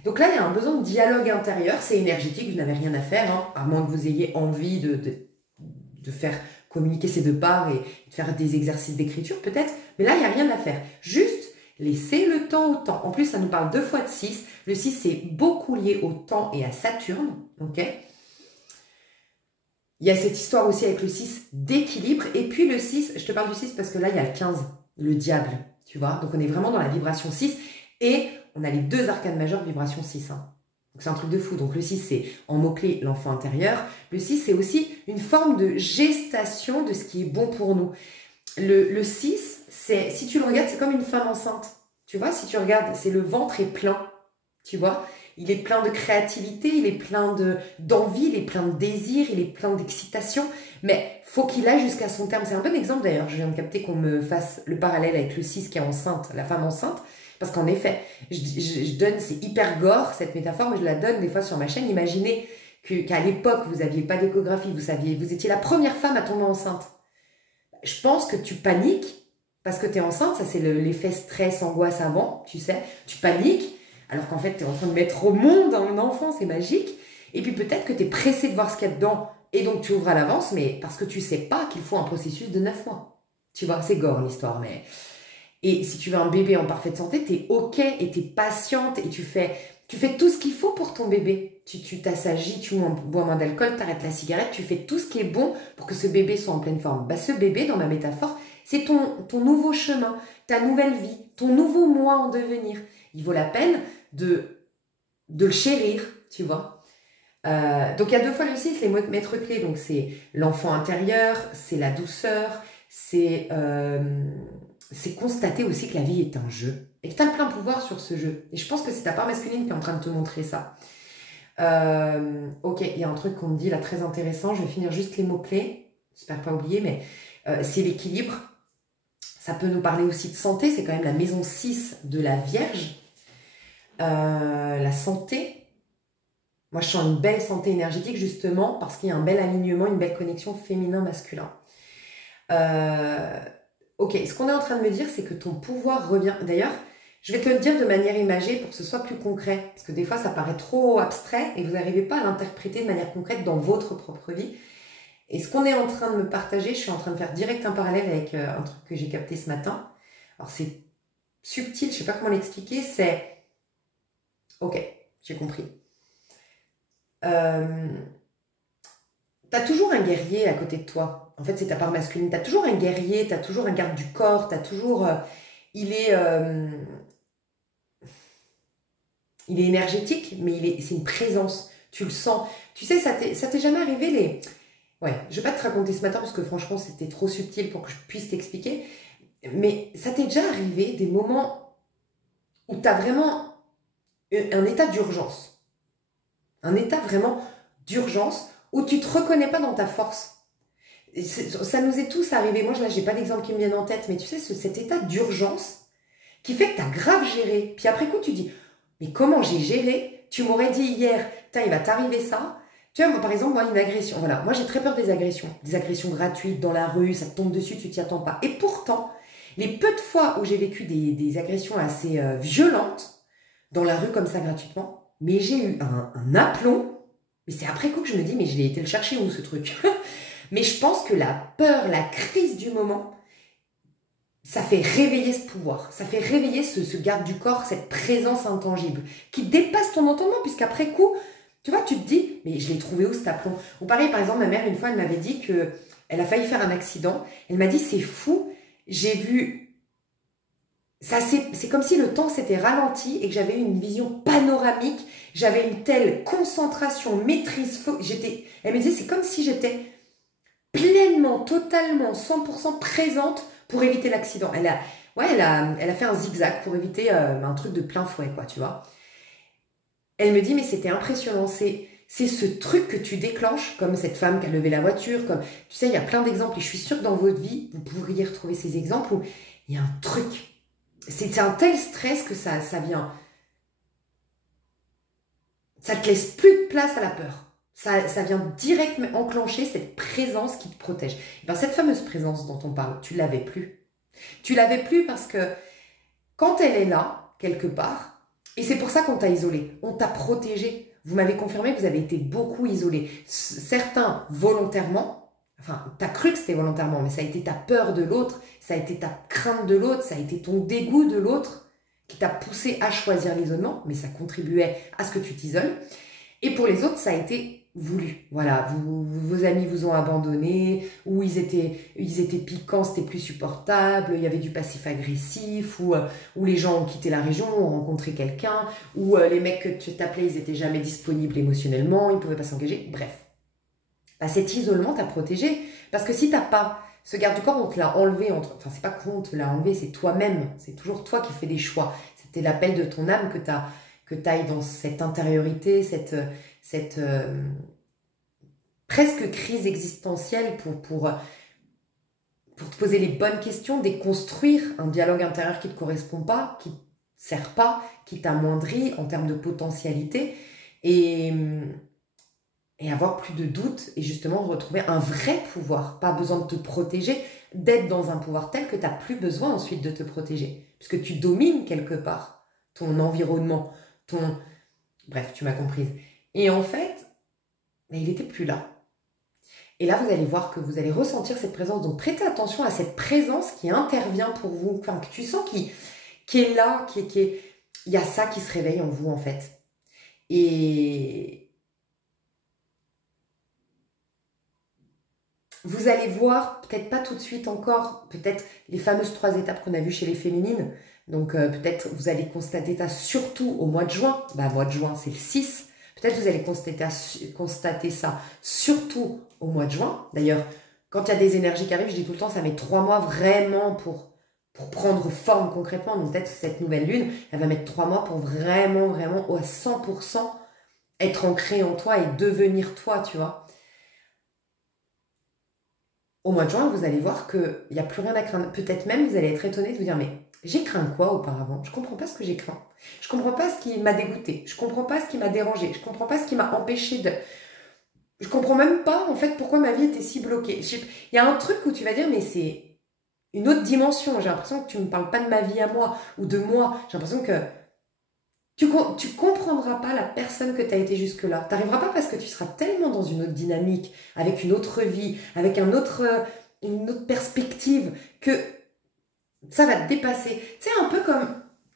Donc là, il y a un besoin de dialogue intérieur, c'est énergétique, vous n'avez rien à faire, hein, à moins que vous ayez envie de faire communiquer ces deux parts et de faire des exercices d'écriture peut-être, mais là, il n'y a rien à faire. Juste, laissez le temps au temps. En plus, ça nous parle 2 fois de 6. Le 6, c'est beaucoup lié au temps et à Saturne, ok? Il y a cette histoire aussi avec le 6 d'équilibre, et puis le 6, je te parle du 6 parce que là, il y a le 15, le diable, tu vois? Donc, on est vraiment dans la vibration 6, et on a les 2 arcanes majeures vibration 6, hein. C'est un truc de fou. Donc le 6, c'est en mots-clés l'enfant intérieur. Le 6, c'est aussi une forme de gestation de ce qui est bon pour nous. Le 6, si tu le regardes, c'est comme une femme enceinte. Tu vois, si tu regardes, c'est le ventre est plein. Tu vois, il est plein de créativité, il est plein d'envie, il est plein de désir, il est plein d'excitation. Mais faut qu'il aille jusqu'à son terme. C'est un bon exemple d'ailleurs. Je viens de capter qu'on me fasse le parallèle avec le 6 qui est enceinte, la femme enceinte. Parce qu'en effet, je donne, c'est hyper gore cette métaphore, mais je la donne des fois sur ma chaîne. Imaginez qu'à l'époque, vous n'aviez pas d'échographie, vous étiez la première femme à tomber enceinte. Je pense que tu paniques parce que tu es enceinte, ça c'est l'effet stress, angoisse avant, tu sais. Tu paniques alors qu'en fait, tu es en train de mettre au monde un enfant, c'est magique. Et puis peut-être que tu es pressé de voir ce qu'il y a dedans et donc tu ouvres à l'avance, mais parce que tu sais pas qu'il faut un processus de 9 mois. Tu vois, c'est gore l'histoire, mais... Et si tu veux un bébé en parfaite santé, tu es OK et tu es patiente et tu fais tout ce qu'il faut pour ton bébé. Tu t'assagis, tu bois moins d'alcool, tu arrêtes la cigarette, tu fais tout ce qui est bon pour que ce bébé soit en pleine forme. Bah, ce bébé, dans ma métaphore, c'est ton nouveau chemin, ta nouvelle vie, ton nouveau moi en devenir. Il vaut la peine de le chérir, tu vois. Donc il y a 2 fois le 6, les maîtres clés. Donc c'est l'enfant intérieur, c'est la douceur, c'est constater aussi que la vie est un jeu et que tu as le plein pouvoir sur ce jeu. Et je pense que c'est ta part masculine qui est en train de te montrer ça. Ok, il y a un truc qu'on me dit là très intéressant. Je vais finir juste les mots-clés. J'espère pas oublier, mais c'est l'équilibre. Ça peut nous parler aussi de santé. C'est quand même la maison 6 de la Vierge. La santé. Moi, je sens une belle santé énergétique justement parce qu'il y a un bel alignement, une belle connexion féminin-masculin. Ok, ce qu'on est en train de me dire, c'est que ton pouvoir revient... D'ailleurs, je vais te le dire de manière imagée pour que ce soit plus concret. Parce que des fois, ça paraît trop abstrait et vous n'arrivez pas à l'interpréter de manière concrète dans votre propre vie. Et ce qu'on est en train de me partager, je suis en train de faire direct un parallèle avec un truc que j'ai capté ce matin. Alors, c'est subtil, je ne sais pas comment l'expliquer, c'est... Ok, j'ai compris. T'as toujours un guerrier à côté de toi. En fait, c'est ta part masculine. Tu as toujours un guerrier, tu as toujours un garde du corps, tu as toujours... il est énergétique, mais c'est une présence. Tu le sens. Tu sais, ça t'est jamais arrivé les... Ouais, je vais pas te raconter ce matin parce que franchement, c'était trop subtil pour que je puisse t'expliquer. Mais ça t'est déjà arrivé des moments où tu as vraiment un état d'urgence. Un état vraiment d'urgence où tu te reconnais pas dans ta force. Ça nous est tous arrivé. Moi, là, j'ai pas d'exemple qui me viennent en tête, mais tu sais, cet état d'urgence qui fait que tu as grave géré. Puis après coup, tu dis, mais comment j'ai géré? Tu m'aurais dit hier, il va t'arriver ça. Tu vois, moi, par exemple, moi, une agression. Voilà, moi, j'ai très peur des agressions gratuites dans la rue, ça te tombe dessus, tu t'y attends pas. Et pourtant, les peu de fois où j'ai vécu des agressions assez violentes dans la rue comme ça gratuitement, mais j'ai eu un aplomb. Mais c'est après coup que je me dis, mais je l'ai été le chercher où ce truc? Mais je pense que la peur, la crise du moment, ça fait réveiller ce pouvoir, ça fait réveiller ce garde du corps, cette présence intangible qui dépasse ton entendement, puisqu'après coup, tu vois, tu te dis, mais je l'ai trouvé où cet aplomb? Ou pareil, par exemple, ma mère, une fois, elle m'avait dit qu'elle a failli faire un accident. Elle m'a dit, c'est fou, j'ai vu... C'est comme si le temps s'était ralenti et que j'avais eu une vision panoramique, j'avais une telle concentration, maîtrise, elle me disait, c'est comme si j'étais pleinement, totalement, 100% présente pour éviter l'accident. Elle a fait un zigzag pour éviter un truc de plein fouet, quoi, tu vois. Elle me dit, mais c'était impressionnant, c'est ce truc que tu déclenches, comme cette femme qui a levé la voiture, comme, tu sais, il y a plein d'exemples, et je suis sûre que dans votre vie, vous pourriez retrouver ces exemples où il y a un truc, c'est un tel stress que ça vient, ça te laisse plus de place à la peur. Ça vient directement enclencher cette présence qui te protège. Et bien, cette fameuse présence dont on parle, tu ne l'avais plus. Tu ne l'avais plus parce que quand elle est là, quelque part, et c'est pour ça qu'on t'a isolé, on t'a protégé. Vous m'avez confirmé que vous avez été beaucoup isolés. Certains volontairement, enfin, tu as cru que c'était volontairement, mais ça a été ta peur de l'autre, ça a été ta crainte de l'autre, ça a été ton dégoût de l'autre qui t'a poussé à choisir l'isolement, mais ça contribuait à ce que tu t'isoles. Et pour les autres, ça a été voulu. Voilà, vos amis vous ont abandonné, ou ils étaient piquants, c'était plus supportable, il y avait du passif agressif, ou les gens ont quitté la région, ont rencontré quelqu'un, ou les mecs que tu t'appelais, ils n'étaient jamais disponibles émotionnellement, ils ne pouvaient pas s'engager, bref. Bah, cet isolement t'a protégé, parce que si tu n'as pas ce garde du corps, on te l'a enlevé, enfin c'est pas qu'on te l'a enlevé, c'est toi-même, c'est toujours toi qui fais des choix, c'était l'appel de ton âme que tu ailles dans cette intériorité, cette presque crise existentielle pour te poser les bonnes questions, déconstruire un dialogue intérieur qui ne te correspond pas, qui ne te sert pas, qui t'amoindrit en termes de potentialité et avoir plus de doutes et justement retrouver un vrai pouvoir, pas besoin de te protéger, d'être dans un pouvoir tel que tu n'as plus besoin ensuite de te protéger, puisque tu domines quelque part ton environnement, bref, tu m'as comprise. Et en fait, il n'était plus là. Et là, vous allez voir que vous allez ressentir cette présence. Donc, prêtez attention à cette présence qui intervient pour vous, enfin, que tu sens qui est là, il y a ça qui se réveille en vous, en fait. Et vous allez voir, peut-être pas tout de suite encore, peut-être les fameuses 3 étapes qu'on a vues chez les féminines. Donc, peut-être vous allez constater ça surtout au mois de juin. Bah, mois de juin, c'est le 6. Peut-être vous allez constater ça surtout au mois de juin. D'ailleurs, quand il y a des énergies qui arrivent, je dis tout le temps, ça met 3 mois vraiment pour prendre forme concrètement. Donc peut-être cette nouvelle lune, elle va mettre 3 mois pour vraiment à 100% être ancrée en toi et devenir toi, tu vois. Au mois de juin, vous allez voir qu'il n'y a plus rien à craindre. Peut-être même, vous allez être étonné de vous dire, mais j'ai craint quoi auparavant? Je ne comprends pas ce que j'ai craint. Je ne comprends pas ce qui m'a dégoûté. Je ne comprends pas ce qui m'a dérangé. Je ne comprends pas ce qui m'a empêché de... Je ne comprends même pas, en fait, pourquoi ma vie était si bloquée. Il y a un truc où tu vas dire, mais c'est une autre dimension. J'ai l'impression que tu ne me parles pas de ma vie à moi ou de moi. J'ai l'impression que tu ne comprendras pas la personne que tu as été jusque-là. Tu n'arriveras pas parce que tu seras tellement dans une autre dynamique, avec une autre vie, avec une autre perspective, que ça va te dépasser. Tu sais, un peu comme...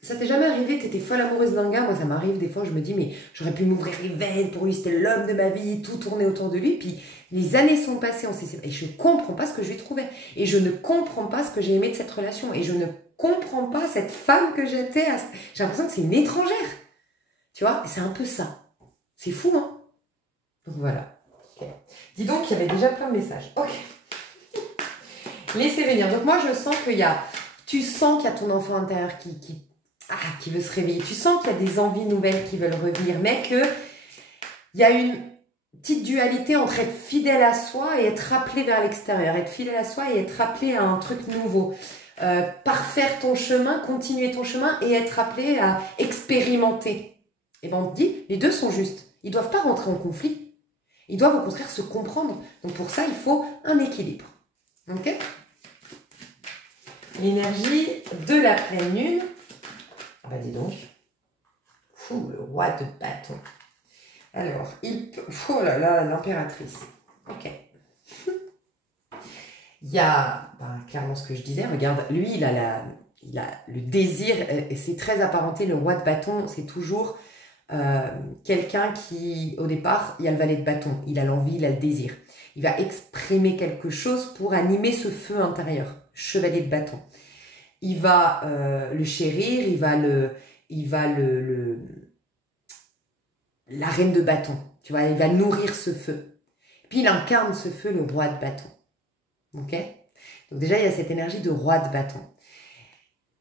Ça t'est jamais arrivé, tu étais folle amoureuse d'un gars. Moi, ça m'arrive des fois, je me dis, mais j'aurais pu m'ouvrir les veines pour lui, c'était l'homme de ma vie, tout tournait autour de lui. Puis les années sont passées, on s'est séparés. Et je ne comprends pas ce que je lui trouvais. Et je ne comprends pas ce que j'ai aimé de cette relation. Et je ne comprends pas cette femme que j'étais. J'ai l'impression que c'est une étrangère. Tu vois, c'est un peu ça. C'est fou, hein? Donc voilà. Okay. Dis donc, il y avait déjà plein de messages. Ok. Laissez venir. Donc moi, je sens qu'il y a... Tu sens qu'il y a ton enfant intérieur qui veut se réveiller. Tu sens qu'il y a des envies nouvelles qui veulent revenir, mais qu'il y a une petite dualité entre être fidèle à soi et être appelé vers l'extérieur. Être fidèle à soi et être appelé à un truc nouveau. Parfaire ton chemin, continuer ton chemin et être appelé à expérimenter. Et bien on te dit, les deux sont justes. Ils ne doivent pas rentrer en conflit. Ils doivent au contraire se comprendre. Donc pour ça, il faut un équilibre. Ok? L'énergie de la pleine lune. Ah bah dis donc. Fou, le roi de bâton. Alors, oh là là, l'impératrice. Ok. Il y a clairement ce que je disais. Regarde, lui, il a le désir. Et c'est très apparenté. Le roi de bâton, c'est toujours quelqu'un qui, au départ, il y a le valet de bâton. Il a l'envie, il a le désir. Il va exprimer quelque chose pour animer ce feu intérieur. Chevalier de bâton. Il va le chérir, la reine de bâton. Tu vois, il va nourrir ce feu. Puis il incarne ce feu, le roi de bâton. Ok? Donc déjà, il y a cette énergie de roi de bâton.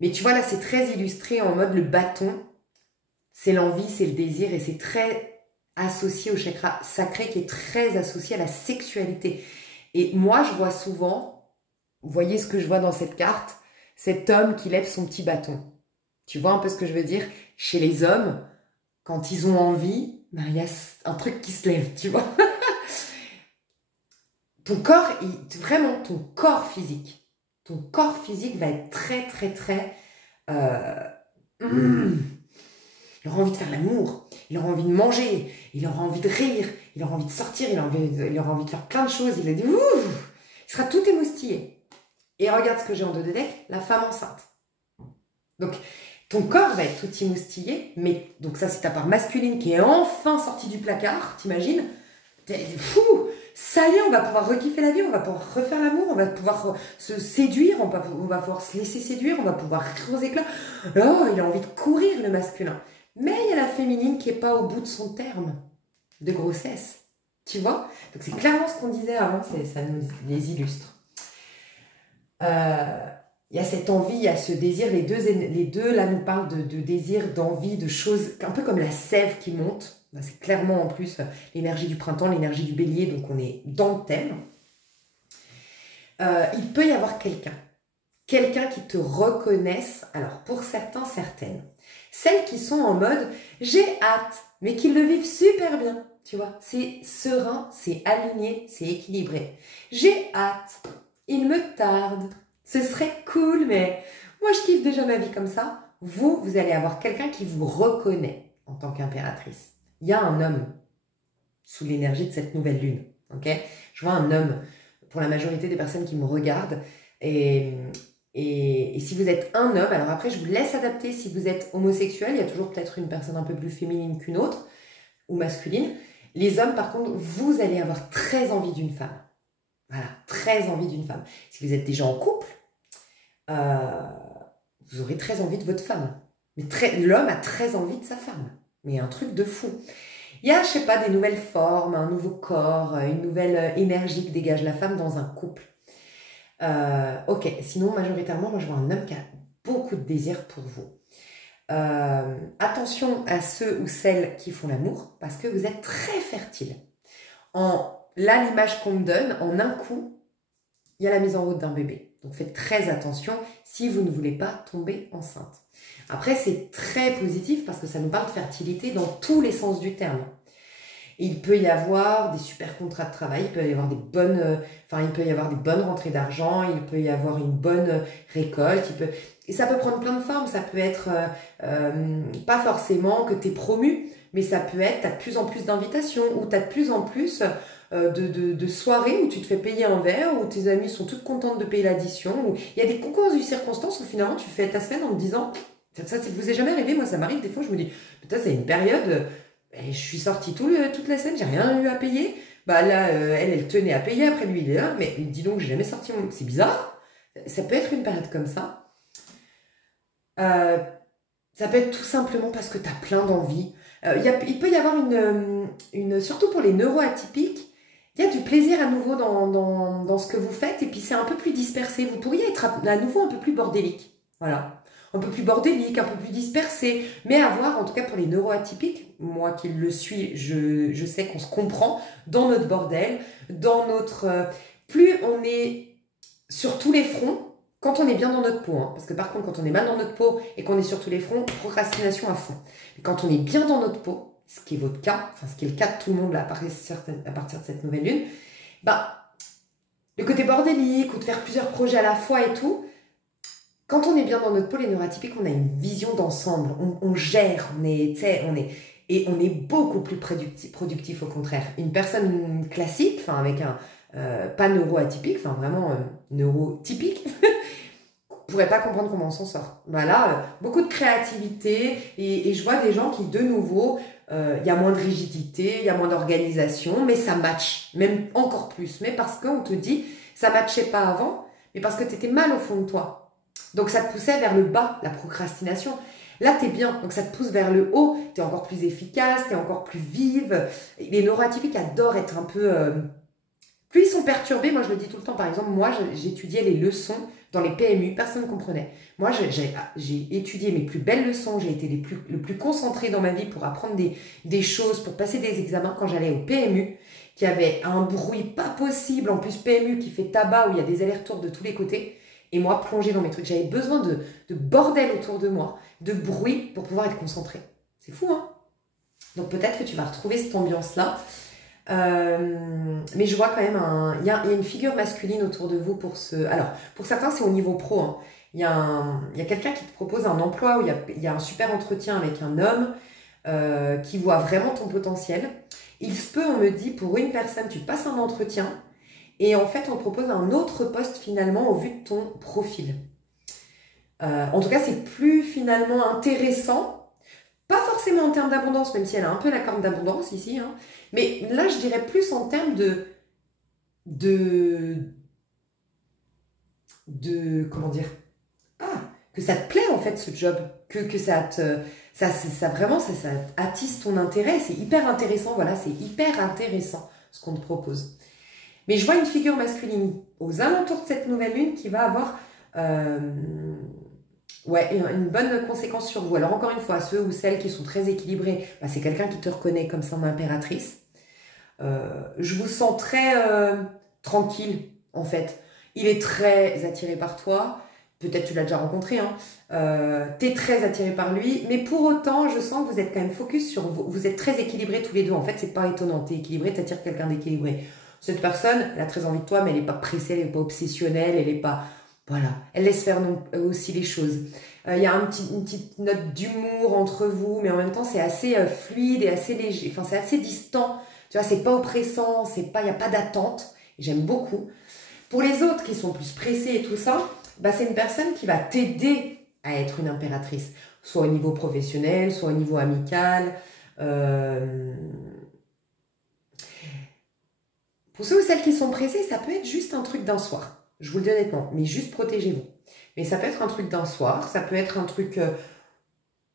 Mais tu vois, là, c'est très illustré en mode le bâton, c'est l'envie, c'est le désir et c'est très associé au chakra sacré qui est très associé à la sexualité. Et moi, je vois souvent, vous voyez ce que je vois dans cette carte, cet homme qui lève son petit bâton. Tu vois un peu ce que je veux dire? Chez les hommes, quand ils ont envie, ben, il y a un truc qui se lève, tu vois. Ton corps, vraiment ton corps physique va être très, très, très... il aura envie de faire l'amour, il aura envie de manger, il aura envie de rire, il aura envie de sortir, il aura envie de faire plein de choses, il sera tout émoustillé. Et regarde ce que j'ai en dos de deck, la femme enceinte. Donc, ton corps va être tout émoustillé, mais donc ça, c'est ta part masculine qui est enfin sortie du placard, t'imagines? Fou! Ça y est, on va pouvoir rekiffer la vie, on va pouvoir refaire l'amour, on va pouvoir se séduire, on va pouvoir se laisser séduire, on va pouvoir rire aux éclats. Oh, il a envie de courir, le masculin. Mais il y a la féminine qui n'est pas au bout de son terme de grossesse. Tu vois? Donc c'est clairement ce qu'on disait avant, ça nous les illustre. Il y a cette envie, il y a ce désir, les deux là nous parlent de désir, d'envie, de choses, un peu comme la sève qui monte. C'est clairement en plus l'énergie du printemps, l'énergie du bélier, donc on est dans le thème. Il peut y avoir quelqu'un qui te reconnaisse, alors pour certains, certaines. Celles qui sont en mode « j'ai hâte », mais qui le vivent super bien, tu vois. C'est serein, c'est aligné, c'est équilibré. J'ai hâte, il me tarde, ce serait cool, mais moi je kiffe déjà ma vie comme ça. Vous allez avoir quelqu'un qui vous reconnaît en tant qu'impératrice. Il y a un homme sous l'énergie de cette nouvelle lune, ok? Je vois un homme, pour la majorité des personnes qui me regardent, et si vous êtes un homme, alors après je vous laisse adapter si vous êtes homosexuel, il y a toujours peut-être une personne un peu plus féminine qu'une autre, ou masculine. Les hommes par contre, vous allez avoir très envie d'une femme. Voilà, très envie d'une femme. Si vous êtes déjà en couple, vous aurez très envie de votre femme. Mais l'homme a très envie de sa femme. Mais un truc de fou. Il y a, je sais pas, des nouvelles formes, un nouveau corps, une nouvelle énergie que dégage la femme dans un couple. Ok, sinon majoritairement, moi je vois un homme qui a beaucoup de désir pour vous. Attention à ceux ou celles qui font l'amour, parce que vous êtes très fertile. Là, l'image qu'on me donne, en un coup, il y a la mise en route d'un bébé. Donc faites très attention si vous ne voulez pas tomber enceinte. Après, c'est très positif parce que ça nous parle de fertilité dans tous les sens du terme. Et il peut y avoir des super contrats de travail, il peut y avoir des bonnes rentrées d'argent, il peut y avoir une bonne récolte, et ça peut prendre plein de formes. Ça peut être pas forcément que tu es promu, mais ça peut être tu as de plus en plus d'invitations, ou tu as de plus en plus de soirées où tu te fais payer un verre, où tes amis sont toutes contentes de payer l'addition, où il y a des concours de circonstances où finalement tu fais ta semaine en te disant ça vous est jamais arrivé? Moi ça m'arrive des fois, je me dis putain, c'est une période, je suis sortie toute la semaine, j'ai rien eu à payer. Bah là, elle tenait à payer, après lui il est là, mais dis donc, j'ai jamais sorti c'est bizarre. Ça peut être une période comme ça. Ça peut être tout simplement parce que tu as plein d'envie. Il peut y avoir surtout pour les neuroatypiques, il y a du plaisir à nouveau dans ce que vous faites et puis c'est un peu plus dispersé. Vous pourriez être à nouveau un peu plus bordélique. Voilà. Un peu plus bordélique, un peu plus dispersé, mais avoir, en tout cas pour les neuroatypiques, moi qui le suis, je sais qu'on se comprend dans notre bordel, dans notre... plus on est sur tous les fronts, quand on est bien dans notre peau, hein, parce que par contre, quand on est mal dans notre peau et qu'on est sur tous les fronts, procrastination à fond. Et quand on est bien dans notre peau, ce qui est votre cas, enfin ce qui est le cas de tout le monde là, à partir de cette nouvelle lune, bah, le côté bordélique ou de faire plusieurs projets à la fois et tout, quand on est bien dans notre peau, les neuroatypiques, on a une vision d'ensemble, on gère, on est beaucoup plus productif au contraire. Une personne classique, enfin avec un pas neuroatypique, enfin vraiment neurotypique, pourrait pas comprendre comment on s'en sort. Voilà, beaucoup de créativité et je vois des gens qui de nouveau, il y a moins de rigidité, il y a moins d'organisation, mais ça match, même encore plus. Mais parce qu'on te dit, ça matchait pas avant, mais parce que tu étais mal au fond de toi. Donc ça te poussait vers le bas, la procrastination. Là, tu es bien, donc ça te pousse vers le haut, tu es encore plus efficace, tu es encore plus vive. Les neuroatypiques adorent être un peu... Plus ils sont perturbés, moi je le dis tout le temps, par exemple, moi j'étudiais les leçons dans les PMU, personne ne comprenait. Moi j'ai étudié mes plus belles leçons, j'ai été le plus concentrée dans ma vie pour apprendre des choses, pour passer des examens quand j'allais au PMU, qui avait un bruit pas possible, en plus PMU qui fait tabac, où il y a des allers-retours de tous les côtés. Et moi, plongée dans mes trucs, j'avais besoin de bordel autour de moi, de bruit pour pouvoir être concentrée. C'est fou, hein? Donc peut-être que tu vas retrouver cette ambiance-là. Mais je vois quand même, il y a une figure masculine autour de vous pour ce... Alors, pour certains, c'est au niveau pro. Hein. Il y a quelqu'un qui te propose un emploi où il y a un super entretien avec un homme qui voit vraiment ton potentiel. Il se peut, on me dit, pour une personne, tu passes un entretien, et en fait, on te propose un autre poste finalement au vu de ton profil. En tout cas, c'est plus finalement intéressant. Pas forcément en termes d'abondance, même si elle a un peu la corne d'abondance ici. Hein, mais là, je dirais plus en termes comment dire? Ah, que ça te plaît en fait ce job. Que ça vraiment, ça attise ton intérêt. C'est hyper intéressant. Voilà, c'est hyper intéressant ce qu'on te propose. Mais je vois une figure masculine aux alentours de cette nouvelle lune qui va avoir une bonne conséquence sur vous. Alors encore une fois, ceux ou celles qui sont très équilibrés, bah, c'est quelqu'un qui te reconnaît comme son impératrice. Je vous sens très tranquille en fait. Il est très attiré par toi. Peut-être tu l'as déjà rencontré. Hein. Tu es très attiré par lui. Mais pour autant, je sens que vous êtes quand même focus sur vous. Vous êtes très équilibrés tous les deux. En fait, c'est pas étonnant. Tu es équilibré, tu attires quelqu'un d'équilibré. Cette personne, elle a très envie de toi, mais elle n'est pas pressée, elle n'est pas obsessionnelle, elle n'est pas... Voilà, elle laisse faire aussi les choses. Il y a une petite note d'humour entre vous, mais en même temps, c'est assez fluide et assez léger. Enfin, c'est assez distant. Tu vois, c'est pas oppressant, il n'y a pas d'attente. J'aime beaucoup. Pour les autres qui sont plus pressés et tout ça, bah, c'est une personne qui va t'aider à être une impératrice. Soit au niveau professionnel, soit au niveau amical. Pour ceux ou celles qui sont pressés, ça peut être juste un truc d'un soir. Je vous le dis honnêtement, mais juste protégez-vous. Mais ça peut être un truc d'un soir, ça peut être un truc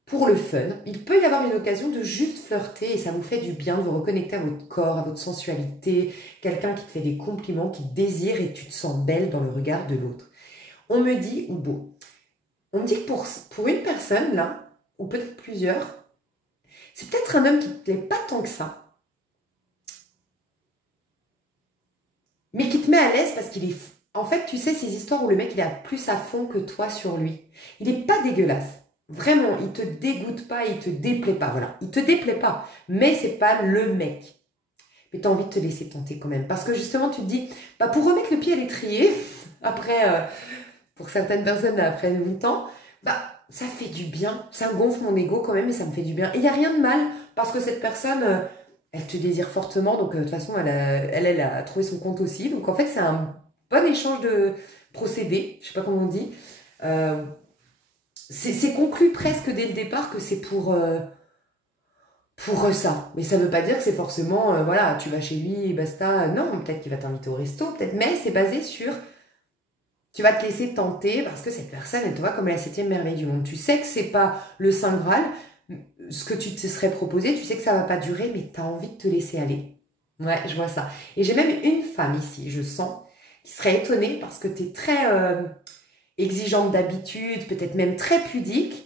pour le fun. Il peut y avoir une occasion de juste flirter et ça vous fait du bien de vous reconnecter à votre corps, à votre sensualité. Quelqu'un qui te fait des compliments, qui te désire et tu te sens belle dans le regard de l'autre. On me dit, ou beau, on me dit que pour une personne là, ou peut-être plusieurs, c'est peut-être un homme qui ne te plaît pas tant que ça. Mais qui te met à l'aise parce qu'il est... En fait, tu sais, ces histoires où le mec, il est plus à fond que toi sur lui. Il n'est pas dégueulasse. Vraiment, il te dégoûte pas, il te déplaît pas. Voilà, il te déplaît pas. Mais c'est pas le mec. Mais tu as envie de te laisser tenter quand même. Parce que justement, tu te dis, bah, pour remettre le pied à l'étrier, après, pour certaines personnes, après longtemps, bah, ça fait du bien. Ça gonfle mon ego quand même et ça me fait du bien. Et il n'y a rien de mal parce que cette personne... elle te désire fortement, donc de toute façon, elle a trouvé son compte aussi. Donc en fait, c'est un bon échange de procédés, je sais pas comment on dit. C'est conclu presque dès le départ que c'est pour ça. Mais ça veut pas dire que c'est forcément, voilà, tu vas chez lui et basta. Non, peut-être qu'il va t'inviter au resto, peut-être, mais c'est basé sur... Tu vas te laisser tenter parce que cette personne, elle te voit comme la 7e merveille du monde. Tu sais que c'est pas le Saint Graal, ce que tu te serais proposé, tu sais que ça va pas durer, mais tu as envie de te laisser aller. Ouais, je vois ça. Et j'ai même une femme ici, je sens, qui serait étonnée parce que tu es très exigeante d'habitude, peut-être même très pudique.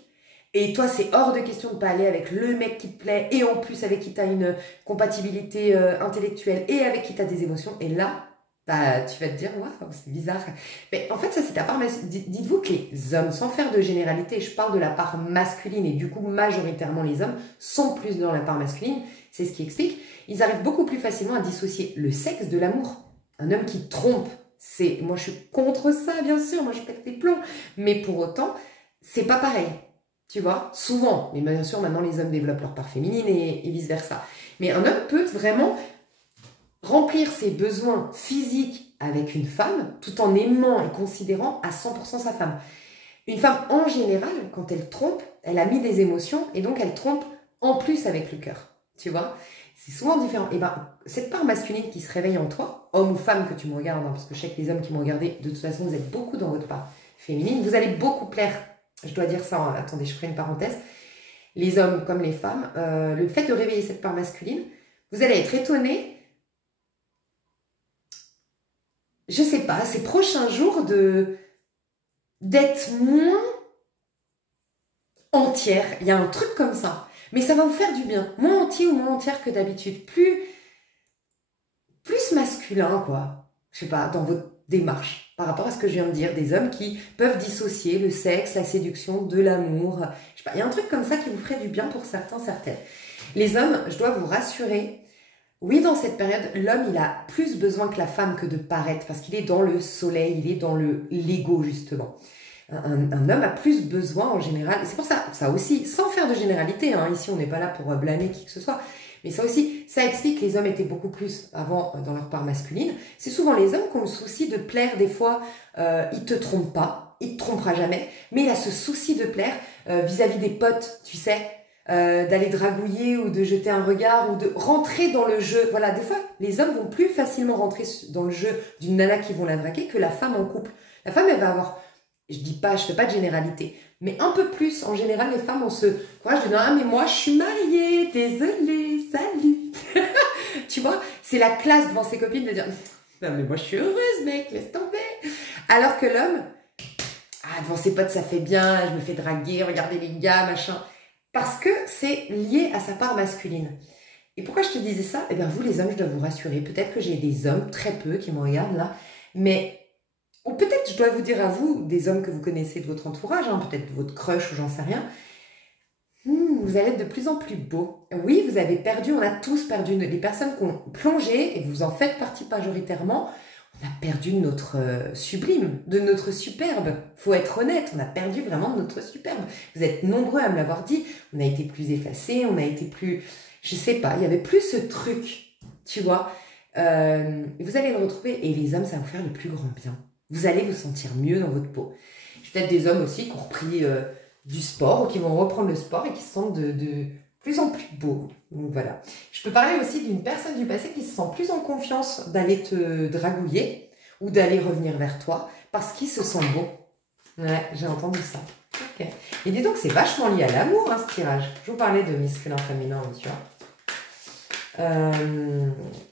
Et toi, c'est hors de question de pas aller avec le mec qui te plaît et en plus avec qui tu as une compatibilité intellectuelle et avec qui tu as des émotions. Et là, bah, tu vas te dire, waouh, c'est bizarre. Mais en fait, ça, c'est ta part masculine. Dites-vous que les hommes, sans faire de généralité, je parle de la part masculine et du coup, majoritairement, les hommes sont plus dans la part masculine. C'est ce qui explique. Ils arrivent beaucoup plus facilement à dissocier le sexe de l'amour. Un homme qui trompe, moi, je suis contre ça, bien sûr. Moi, je pète les plombs. Mais pour autant, c'est pas pareil. Tu vois, souvent, mais bien sûr, maintenant les hommes développent leur part féminine et vice-versa. Mais un homme peut vraiment remplir ses besoins physiques avec une femme tout en aimant et considérant à 100% sa femme. Une femme, en général, quand elle trompe, elle a mis des émotions et donc elle trompe en plus avec le cœur. Tu vois, c'est souvent différent. Et ben, cette part masculine qui se réveille en toi, homme ou femme que tu me regardes, hein, parce que je sais que les hommes qui me regardent, de toute façon, vous êtes beaucoup dans votre part féminine, vous allez beaucoup plaire. Je dois dire ça, hein. Attendez, je ferai une parenthèse. Les hommes comme les femmes, le fait de réveiller cette part masculine, vous allez être étonnés, je sais pas, ces prochains jours d'être moins entière. Il y a un truc comme ça. Mais ça va vous faire du bien. Moins entier ou moins entière que d'habitude. Plus masculin, quoi. Je sais pas, dans votre démarche. Par rapport à ce que je viens de dire, des hommes qui peuvent dissocier le sexe, la séduction de l'amour. Je sais pas, il y a un truc comme ça qui vous ferait du bien pour certains, certaines. Les hommes, je dois vous rassurer, oui, dans cette période, l'homme, il a plus besoin que la femme que de paraître, parce qu'il est dans le soleil, il est dans l'ego, justement. Un homme a plus besoin, en général, et c'est pour ça, ça aussi, sans faire de généralité, hein, ici, on n'est pas là pour blâmer qui que ce soit, mais ça aussi, ça explique que les hommes étaient beaucoup plus avant dans leur part masculine. C'est souvent les hommes qui ont le souci de plaire, des fois, ils te trompent pas, il te trompera jamais, mais il a ce souci de plaire vis-à-vis des potes, tu sais, d'aller dragouiller ou de jeter un regard ou de rentrer dans le jeu. Voilà, des fois, les hommes vont plus facilement rentrer dans le jeu d'une nana qui vont la draguer que la femme en couple. La femme, elle va avoir, je dis pas, je fais pas de généralité, mais un peu plus. En général, les femmes ont ce courage de dire, ah, mais moi, je suis mariée, désolée, salut. Tu vois, c'est la classe devant ses copines de dire, non, mais moi, je suis heureuse, mec, laisse tomber. Alors que l'homme, ah, devant ses potes, ça fait bien, je me fais draguer, regardez les gars, machin. Parce que c'est lié à sa part masculine. Et pourquoi je te disais ça? Eh bien, vous, les hommes, je dois vous rassurer. Peut-être que j'ai des hommes, très peu, qui me regardent là. Mais, ou peut-être, je dois vous dire à vous, des hommes que vous connaissez de votre entourage, hein, peut-être votre crush ou j'en sais rien. Vous allez être de plus en plus beau. Oui, vous avez perdu, on a tous perdu. Les personnes qui ont plongé, et vous en faites partie majoritairement, on a perdu de notre sublime, de notre superbe. Faut être honnête, on a perdu vraiment de notre superbe. Vous êtes nombreux à me l'avoir dit. On a été plus effacés, on a été plus... Je sais pas, il y avait plus ce truc, tu vois. Vous allez le retrouver et les hommes, ça va vous faire le plus grand bien. Vous allez vous sentir mieux dans votre peau. J'ai peut-être des hommes aussi qui ont repris du sport ou qui vont reprendre le sport et qui se sentent de plus en plus beaux. Donc voilà. Je peux parler aussi d'une personne du passé qui se sent plus en confiance d'aller te dragouiller ou d'aller revenir vers toi parce qu'il se sent beau. Ouais, j'ai entendu ça. Ok. Et dis donc, c'est vachement lié à l'amour, hein, ce tirage. Je vous parlais de masculin-féminin, tu vois.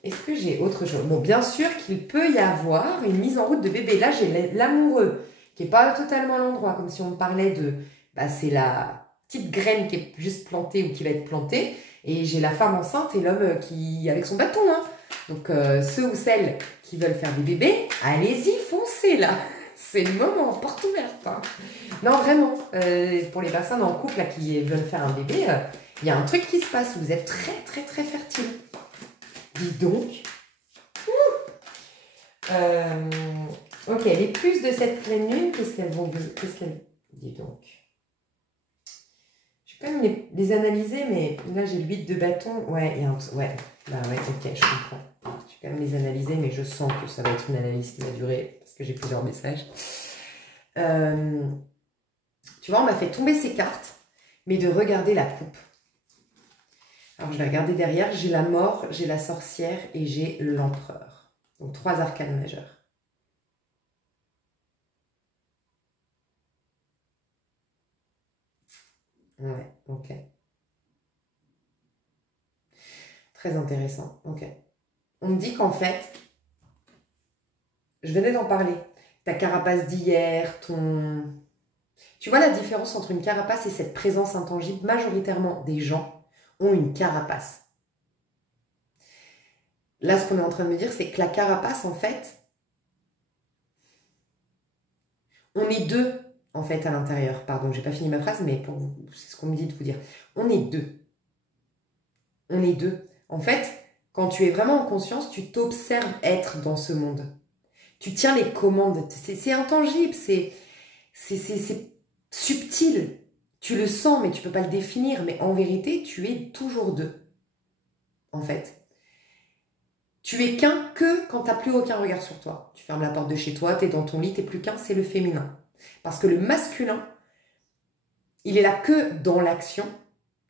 Est-ce que j'ai autre chose? Bon, bien sûr qu'il peut y avoir une mise en route de bébé. Là, j'ai l'amoureux qui n'est pas totalement à l'endroit, comme si on parlait de... Bah, c'est la petite graine qui est juste plantée ou qui va être plantée. Et j'ai la femme enceinte et l'homme qui avec son bâton. Hein. Donc, ceux ou celles qui veulent faire des bébés, allez-y, foncez là. C'est le moment, porte ouverte. Hein. Non, vraiment, pour les personnes en couple là, qui veulent faire un bébé, il y a un truc qui se passe. Vous êtes très, très, très fertile. Dis donc. Ok, les plus de cette pleine lune, qu'est-ce qu'elles... Dis donc. Je vais quand même les analyser, mais là, j'ai le 8 de bâton. Ouais, il y a un... Ouais, bah ouais, ok, je comprends. Je vais quand même les analyser, mais je sens que ça va être une analyse qui va durer, parce que j'ai plusieurs messages. Tu vois, on m'a fait tomber ces cartes, mais de regarder la coupe. Alors, je vais regarder derrière. J'ai la mort, j'ai la sorcière et j'ai l'empereur. Donc, 3 arcanes majeures. Ouais, ok. Très intéressant. Ok. On me dit qu'en fait, je venais d'en parler, ta carapace d'hier, ton... Tu vois la différence entre une carapace et cette présence intangible? Majoritairement, des gens ont une carapace. Là, ce qu'on est en train de me dire, c'est que la carapace, en fait, on est deux, en fait, à l'intérieur. Pardon, j'ai pas fini ma phrase, mais c'est ce qu'on me dit de vous dire. On est deux. On est deux. En fait, quand tu es vraiment en conscience, tu t'observes être dans ce monde. Tu tiens les commandes. C'est intangible, c'est subtil. Tu le sens, mais tu peux pas le définir. Mais en vérité, tu es toujours deux, en fait. Tu es qu'un que quand tu n'as plus aucun regard sur toi. Tu fermes la porte de chez toi, tu es dans ton lit, tu n'es plus qu'un, c'est le féminin. Parce que le masculin, il est là que dans l'action,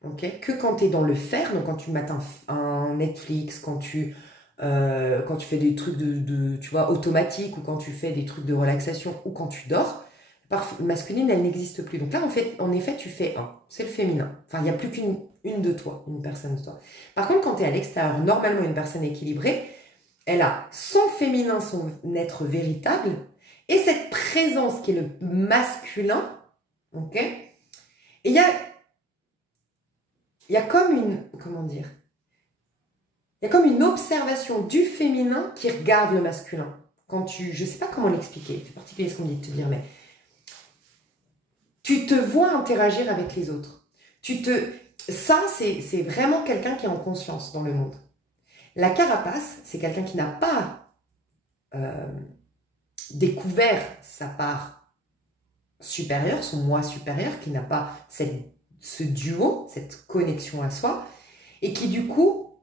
okay, que quand tu es dans le faire, donc quand tu mates un Netflix, quand tu fais des trucs tu vois, automatiques, ou quand tu fais des trucs de relaxation, ou quand tu dors, la part masculine, elle n'existe plus. Donc là, en effet, tu fais un, c'est le féminin. Enfin, il n'y a plus qu'une de toi, une personne de toi. Par contre, quand tu es à l'extérieur, normalement, une personne équilibrée, elle a son féminin, son être véritable, et cette présence qui est le masculin, ok? Et il y a comme une, comment dire? Il y a comme une observation du féminin qui regarde le masculin. Quand tu, je ne sais pas comment l'expliquer, c'est particulier ce qu'on dit de te dire, mais tu te vois interagir avec les autres. Ça, c'est vraiment quelqu'un qui est en conscience dans le monde. La carapace, c'est quelqu'un qui n'a pas découvert sa part supérieure, son moi supérieur, qui n'a pas ce duo, cette connexion à soi, et qui du coup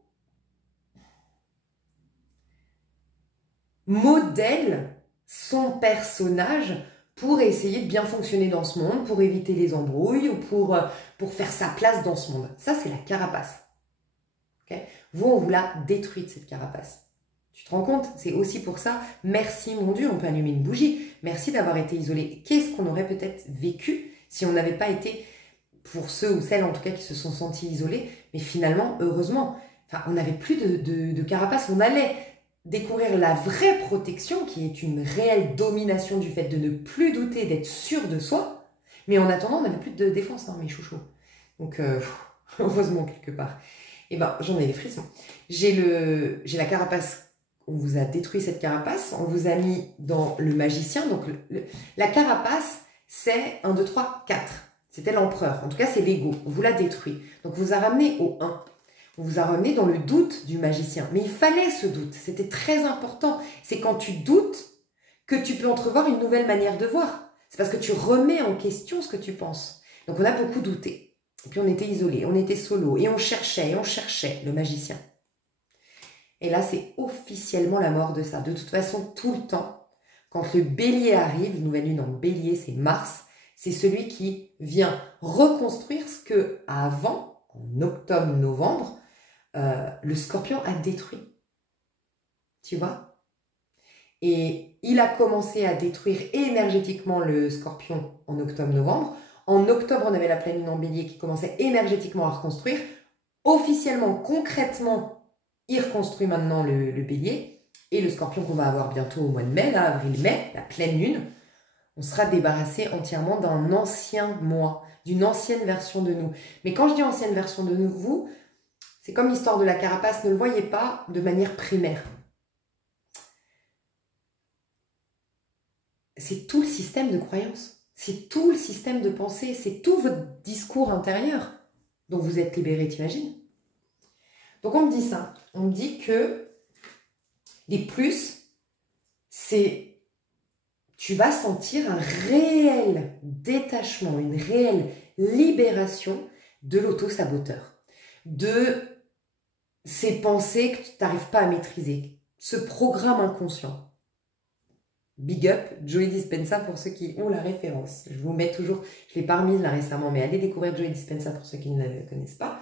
modèle son personnage pour essayer de bien fonctionner dans ce monde, pour éviter les embrouilles ou pour faire sa place dans ce monde. Ça, c'est la carapace. Okay? Vous, on vous l'a détruite, cette carapace. Tu te rends compte? C'est aussi pour ça, merci mon Dieu, on peut allumer une bougie. Merci d'avoir été isolé. Qu'est-ce qu'on aurait peut-être vécu si on n'avait pas été, pour ceux ou celles en tout cas qui se sont sentis isolés, mais finalement, heureusement, enfin, on n'avait plus de carapace, on allait découvrir la vraie protection qui est une réelle domination du fait de ne plus douter, d'être sûr de soi. Mais en attendant, on n'avait plus de défense, hein, mes chouchous. Donc, heureusement, quelque part. Et ben, j'en ai des frissons. J'ai la carapace, on vous a détruit cette carapace, on vous a mis dans le magicien. Donc, la carapace, c'est 1, 2, 3, 4. C'était l'empereur. En tout cas, c'est l'ego. On vous l'a détruit. Donc, on vous a ramené au 1. On vous a ramené dans le doute du magicien. Mais il fallait ce doute. C'était très important. C'est quand tu doutes que tu peux entrevoir une nouvelle manière de voir. C'est parce que tu remets en question ce que tu penses. Donc, on a beaucoup douté. Et puis, on était isolés, on était solo. Et on cherchait le magicien. Et là, c'est officiellement la mort de ça. De toute façon, tout le temps, quand le bélier arrive, nouvelle lune en bélier, c'est Mars, c'est celui qui vient reconstruire ce que avant, en octobre-novembre, le scorpion a détruit. Tu vois? Et il a commencé à détruire énergétiquement le scorpion en octobre-novembre. En octobre, on avait la pleine lune en bélier qui commençait énergétiquement à reconstruire. Officiellement, concrètement, il reconstruit maintenant le bélier. Et le scorpion qu'on va avoir bientôt au mois de mai, là, avril-mai, la pleine lune, on sera débarrassé entièrement d'un ancien moi, d'une ancienne version de nous. Mais quand je dis ancienne version de nous, vous, c'est comme l'histoire de la carapace, ne le voyez pas de manière primaire. C'est tout le système de croyance, c'est tout le système de pensée, c'est tout votre discours intérieur dont vous êtes libéré, t'imagines? Donc on me dit ça, on me dit que les plus, c'est tu vas sentir un réel détachement, une réelle libération de l'auto-saboteur, de ces pensées que tu n'arrives pas à maîtriser, ce programme inconscient. Big up, Joey Dispenza pour ceux qui ont la référence. Je vous mets toujours, je ne l'ai pas remise là récemment, mais allez découvrir Joey Dispenza pour ceux qui ne le connaissent pas.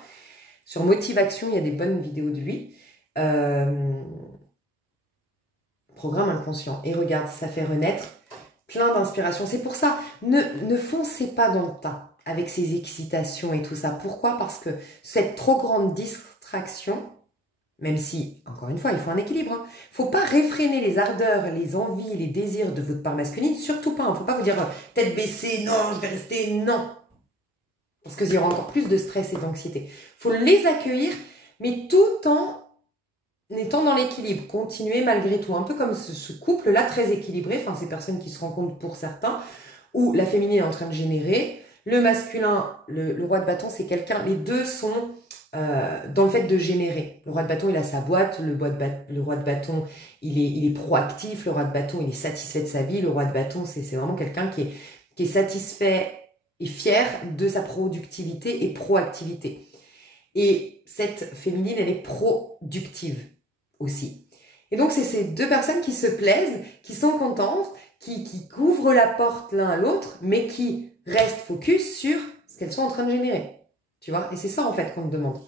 Sur Motivation, il y a des bonnes vidéos de lui. Programme inconscient. Et regarde, ça fait renaître plein d'inspiration. C'est pour ça, ne foncez pas dans le tas avec ces excitations et tout ça. Pourquoi? Parce que cette trop grande distraction Même si, encore une fois, il faut un équilibre. Il ne faut pas réfréner les ardeurs, les envies, les désirs de votre part masculine, surtout pas. Il ne faut pas vous dire tête baissée, non, je vais rester, non. Parce qu'il y aura encore plus de stress et d'anxiété. Il faut les accueillir, mais tout en étant dans l'équilibre. Continuer malgré tout. Un peu comme ce couple-là, très équilibré, enfin ces personnes qui se rencontrent pour certains, où la féminine est en train de générer, le masculin, le roi de bâton, c'est quelqu'un, les deux sont dans le fait de générer. Le roi de bâton, il a sa boîte, le roi de bâton, il est proactif, le roi de bâton, il est satisfait de sa vie, le roi de bâton, c'est vraiment quelqu'un qui est satisfait et fier de sa productivité et proactivité. Et cette féminine, elle est productive aussi. Et donc, c'est ces deux personnes qui se plaisent, qui sont contentes, qui couvrent la porte l'un à l'autre, mais qui restent focus sur ce qu'elles sont en train de générer. Tu vois? Et c'est ça, en fait, qu'on te demande.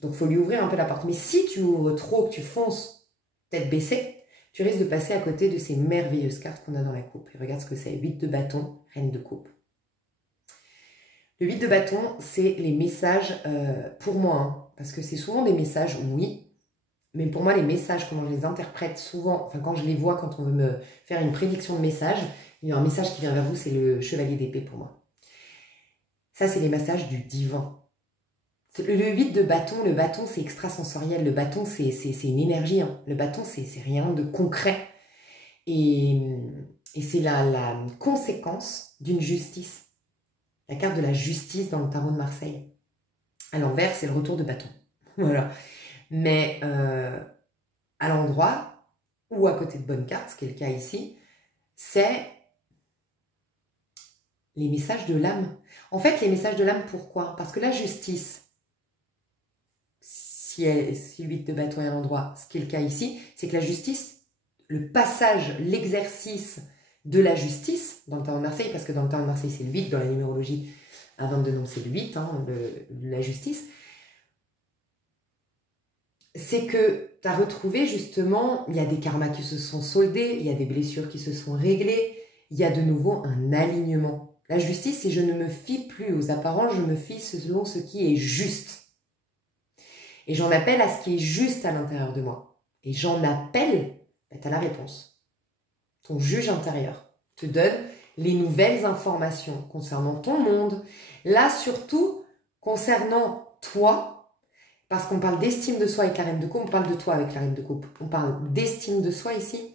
Donc, il faut lui ouvrir un peu la porte. Mais si tu ouvres trop, que tu fonces tête baissée, tu risques de passer à côté de ces merveilleuses cartes qu'on a dans la coupe. Et regarde ce que c'est. 8 de bâton, reine de coupe. Le 8 de bâton, c'est les messages, pour moi, hein, parce que c'est souvent des messages, oui, mais pour moi, les messages, comment je les interprète souvent, enfin quand je les vois, quand on veut me faire une prédiction de message, il y a un message qui vient vers vous, c'est le chevalier d'épée pour moi. Ça, c'est les messages du divin. Le 8 de bâton, le bâton, c'est extrasensoriel, le bâton, c'est une énergie, hein. Le bâton, c'est rien de concret. Et c'est la conséquence d'une justice. La carte de la justice dans le tarot de Marseille. À l'envers, c'est le retour de bâton. Voilà. Mais à l'endroit ou à côté de bonne carte, ce qui est le cas ici, c'est les messages de l'âme. En fait, les messages de l'âme, pourquoi? Parce que la justice, si 8 de bâton est à l'endroit, ce qui est le cas ici, c'est que la justice, le passage, l'exercice de la justice dans le tarot de Marseille, parce que dans le tarot de Marseille, c'est le 8, dans la numérologie, à 22 noms, c'est le 8, hein, la justice, c'est que tu as retrouvé justement, il y a des karmas qui se sont soldés, il y a des blessures qui se sont réglées, il y a de nouveau un alignement. La justice, c'est je ne me fie plus aux apparences, je me fie selon ce qui est juste. Et j'en appelle à ce qui est juste à l'intérieur de moi. Et j'en appelle, tu as la réponse. Ton juge intérieur te donne les nouvelles informations concernant ton monde. Là, surtout, concernant toi, parce qu'on parle d'estime de soi avec la reine de coupe, on parle de toi avec la reine de coupe. On parle d'estime de soi ici,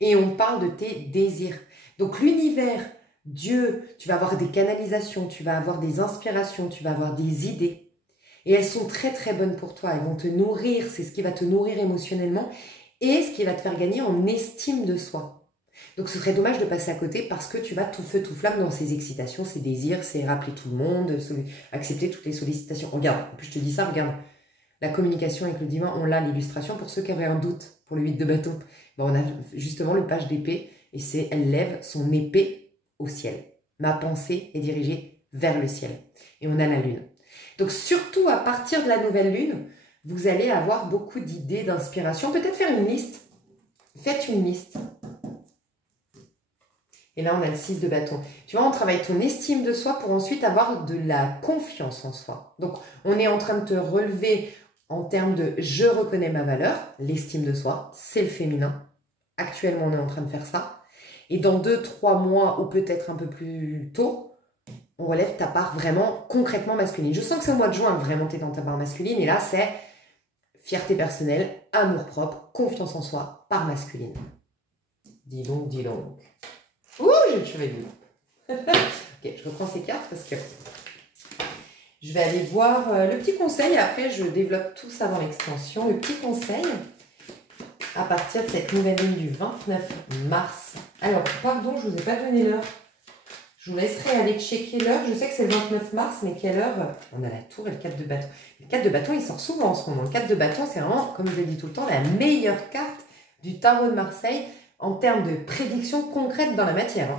et on parle de tes désirs. Donc l'univers, Dieu, tu vas avoir des canalisations, tu vas avoir des inspirations, tu vas avoir des idées. Et elles sont très très bonnes pour toi, elles vont te nourrir, c'est ce qui va te nourrir émotionnellement et ce qui va te faire gagner en estime de soi. Donc ce serait dommage de passer à côté parce que tu vas tout feu tout flamme dans ces excitations, ces désirs, c'est rappeler tout le monde, accepter toutes les sollicitations. Regarde, en plus je te dis ça, regarde, la communication avec le divin, on l'a, l'illustration pour ceux qui avaient un doute pour le 8 de bâton. Ben, on a justement le page d'épée et c'est elle lève son épée au ciel. Ma pensée est dirigée vers le ciel. Et on a la lune. Donc surtout à partir de la nouvelle lune, vous allez avoir beaucoup d'idées, d'inspiration. Peut-être faire une liste. Faites une liste. Et là, on a le 6 de bâton. Tu vois, on travaille ton estime de soi pour ensuite avoir de la confiance en soi. Donc, on est en train de te relever en termes de « je reconnais ma valeur », l'estime de soi, c'est le féminin. Actuellement, on est en train de faire ça. Et dans 2-3 mois, ou peut-être un peu plus tôt, on relève ta part vraiment concrètement masculine. Je sens que c'est au mois de juin que vraiment tu es dans ta part masculine. Et là, c'est fierté personnelle, amour propre, confiance en soi, part masculine. Dis donc, dis donc. Ouh, j'ai le chevalier. Ok, je reprends ces cartes parce que je vais aller voir le petit conseil. Après, je développe tout ça dans l'extension. Le petit conseil à partir de cette nouvelle lune du 29 mars. Alors, pardon, je ne vous ai pas donné l'heure. Je vous laisserai aller checker l'heure. Je sais que c'est le 29 mars, mais quelle heure? On a la tour et le 4 de bâton. Le 4 de bâton, il sort souvent en ce moment. Le 4 de bâton, c'est vraiment, comme je l'ai dit tout le temps, la meilleure carte du tarot de Marseille en termes de prédiction concrète dans la matière.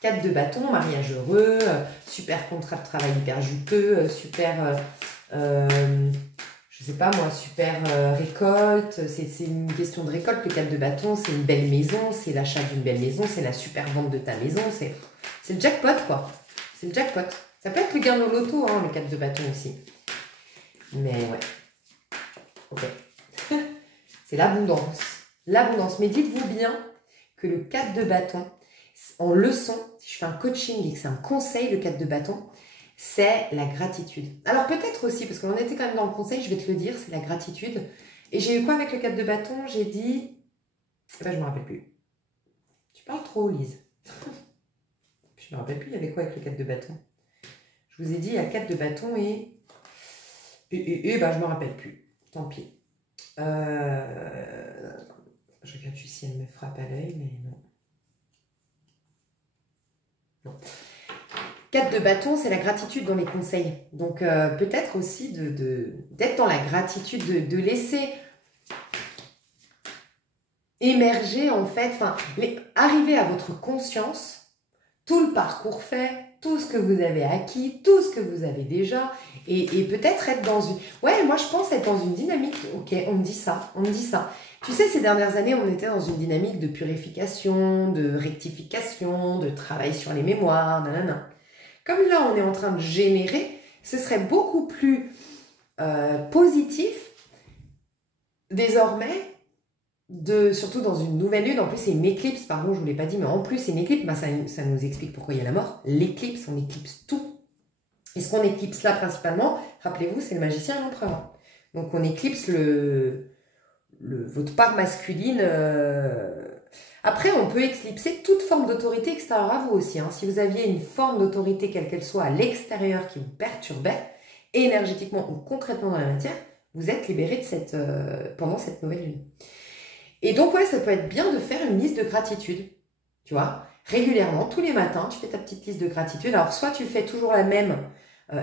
4 de bâton, mariage heureux, super contrat de travail hyper juteux, super, je sais pas moi, super récolte. C'est une question de récolte, le 4 de bâton, c'est une belle maison, c'est l'achat d'une belle maison, c'est la super vente de ta maison, c'est le jackpot, quoi. C'est le jackpot. Ça peut être le gain au loto, hein, le 4 de bâton aussi. Mais ouais. Ok. c'est l'abondance. L'abondance. Mais dites-vous bien que le 4 de bâton, en leçon, si je fais un coaching et que c'est un conseil, le 4 de bâton, c'est la gratitude. Alors peut-être aussi, parce qu'on était quand même dans le conseil, je vais te le dire, c'est la gratitude. Et j'ai eu quoi avec le 4 de bâton? J'ai dit... Là, je ne me rappelle plus. Tu parles trop, Lise. Je ne me rappelle plus, il y avait quoi avec le 4 de bâton? Je vous ai dit, il y a 4 de bâton et... bah, je ne me rappelle plus. Tant pis. Je regarde juste si elle me frappe à l'œil, mais non. Non. 4 de bâton, c'est la gratitude dans les conseils. Donc, peut-être aussi d'être dans la gratitude, de laisser émerger, en fait, arriver à votre conscience, tout le parcours fait, tout ce que vous avez acquis, tout ce que vous avez déjà, et peut-être être dans une... Ouais, moi, je pense être dans une dynamique... Ok, on me dit ça, on me dit ça. Tu sais, ces dernières années, on était dans une dynamique de purification, de rectification, de travail sur les mémoires, nanana. Comme là, on est en train de générer, ce serait beaucoup plus positif, désormais, surtout dans une nouvelle lune. En plus, c'est une éclipse, pardon, je ne vous l'ai pas dit, mais en plus, c'est une éclipse. Bah, ça nous explique pourquoi il y a la mort. L'éclipse, on éclipse tout. Et ce qu'on éclipse là, principalement, rappelez-vous, c'est le magicien et l'empereur. Donc, on éclipse votre part masculine. Après, on peut éclipser toute forme d'autorité extérieure à vous aussi. Hein. Si vous aviez une forme d'autorité, quelle qu'elle soit, à l'extérieur qui vous perturbait, énergétiquement ou concrètement dans la matière, vous êtes libéré de pendant cette nouvelle lune. Et donc, ouais, ça peut être bien de faire une liste de gratitude. Tu vois, régulièrement, tous les matins, tu fais ta petite liste de gratitude. Alors, soit tu fais toujours la même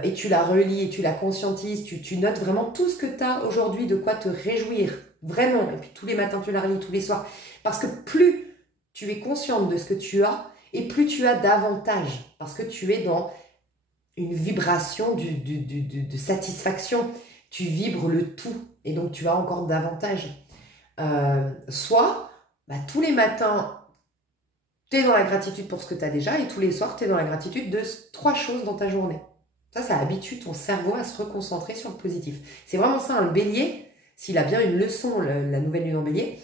et tu la relis et tu la conscientises, tu notes vraiment tout ce que tu as aujourd'hui, de quoi te réjouir, vraiment. Et puis, tous les matins, tu la relis, tous les soirs. Parce que plus tu es consciente de ce que tu as et plus tu as d'avantages. Parce que tu es dans une vibration de satisfaction. Tu vibres le tout et donc tu as encore davantage. Soit, tous les matins, tu es dans la gratitude pour ce que tu as déjà et tous les soirs, tu es dans la gratitude de 3 choses dans ta journée. Ça habitue ton cerveau à se reconcentrer sur le positif. C'est vraiment ça, un bélier, s'il a bien une leçon, la nouvelle lune en bélier,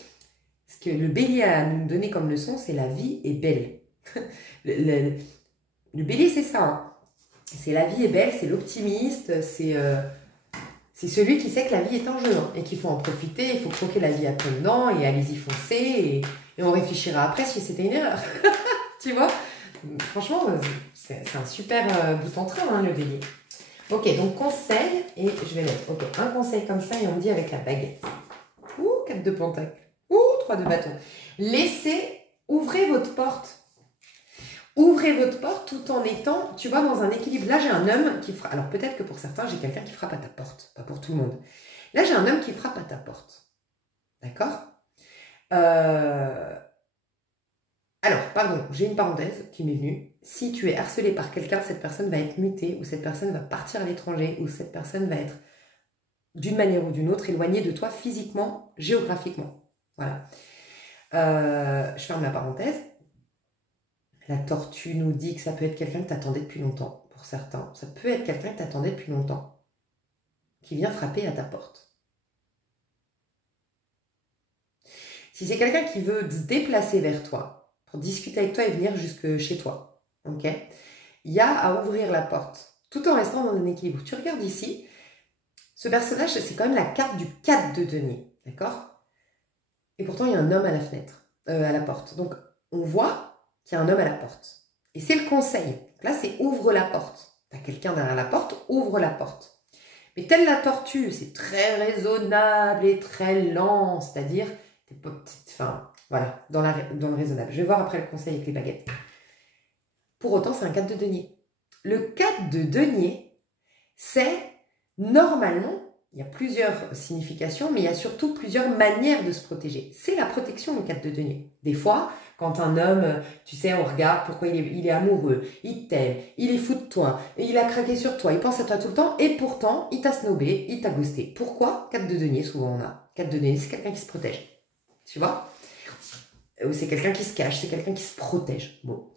ce que le bélier a à nous donner comme leçon, c'est la vie est belle. le bélier, c'est ça. Hein. C'est la vie est belle, c'est l'optimiste, c'est celui qui sait que la vie est un jeu hein, et qu'il faut en profiter, il faut croquer la vie à pleines dents et allez-y foncer et on réfléchira après si c'était une erreur. Tu vois? Franchement, c'est un super bout en train, hein, le bélier. Ok, donc conseil, et je vais mettre un conseil comme ça et on me dit avec la baguette. Ouh, 4 de pentacle. Ouh, 3 de bâton. Ouvrez votre porte. Ouvrez votre porte tout en étant, tu vois, dans un équilibre. Là, j'ai un homme qui frappe. Alors, peut-être que pour certains, j'ai quelqu'un qui frappe à ta porte. Pas pour tout le monde. Là, j'ai un homme qui frappe à ta porte. D'accord Alors, pardon, j'ai une parenthèse qui m'est venue. Si tu es harcelé par quelqu'un, cette personne va être mutée, ou cette personne va partir à l'étranger, ou cette personne va être, d'une manière ou d'une autre, éloignée de toi physiquement, géographiquement. Voilà. Je ferme la parenthèse. La tortue nous dit que ça peut être quelqu'un que tu attendais depuis longtemps, pour certains. Ça peut être quelqu'un que tu attendais depuis longtemps, qui vient frapper à ta porte. Si c'est quelqu'un qui veut se déplacer vers toi, pour discuter avec toi et venir jusque chez toi, ok, il y a à ouvrir la porte, tout en restant dans un équilibre. Tu regardes ici, ce personnage, c'est quand même la carte du 4 de denier, d'accord? Et pourtant, il y a un homme à la fenêtre, à la porte. Donc, on voit qu'il y a un homme à la porte. Et c'est le conseil. Donc là, c'est ouvre la porte. Tu as quelqu'un derrière la porte, ouvre la porte. Mais telle la tortue, c'est très raisonnable et très lent, c'est-à-dire, voilà, dans le raisonnable. Je vais voir après le conseil avec les baguettes. Pour autant, c'est un 4 de denier. Le 4 de denier, c'est normalement, il y a plusieurs significations, mais il y a surtout plusieurs manières de se protéger. C'est la protection, le 4 de denier. Des fois, quand un homme, tu sais, on regarde pourquoi il est amoureux, il t'aime, il est fou de toi, il a craqué sur toi, il pense à toi tout le temps, et pourtant, il t'a snobé, il t'a ghosté. Pourquoi 4 de denier, souvent on a. 4 de denier, c'est quelqu'un qui se protège. Tu vois? Ou c'est quelqu'un qui se cache, c'est quelqu'un qui se protège. Bon.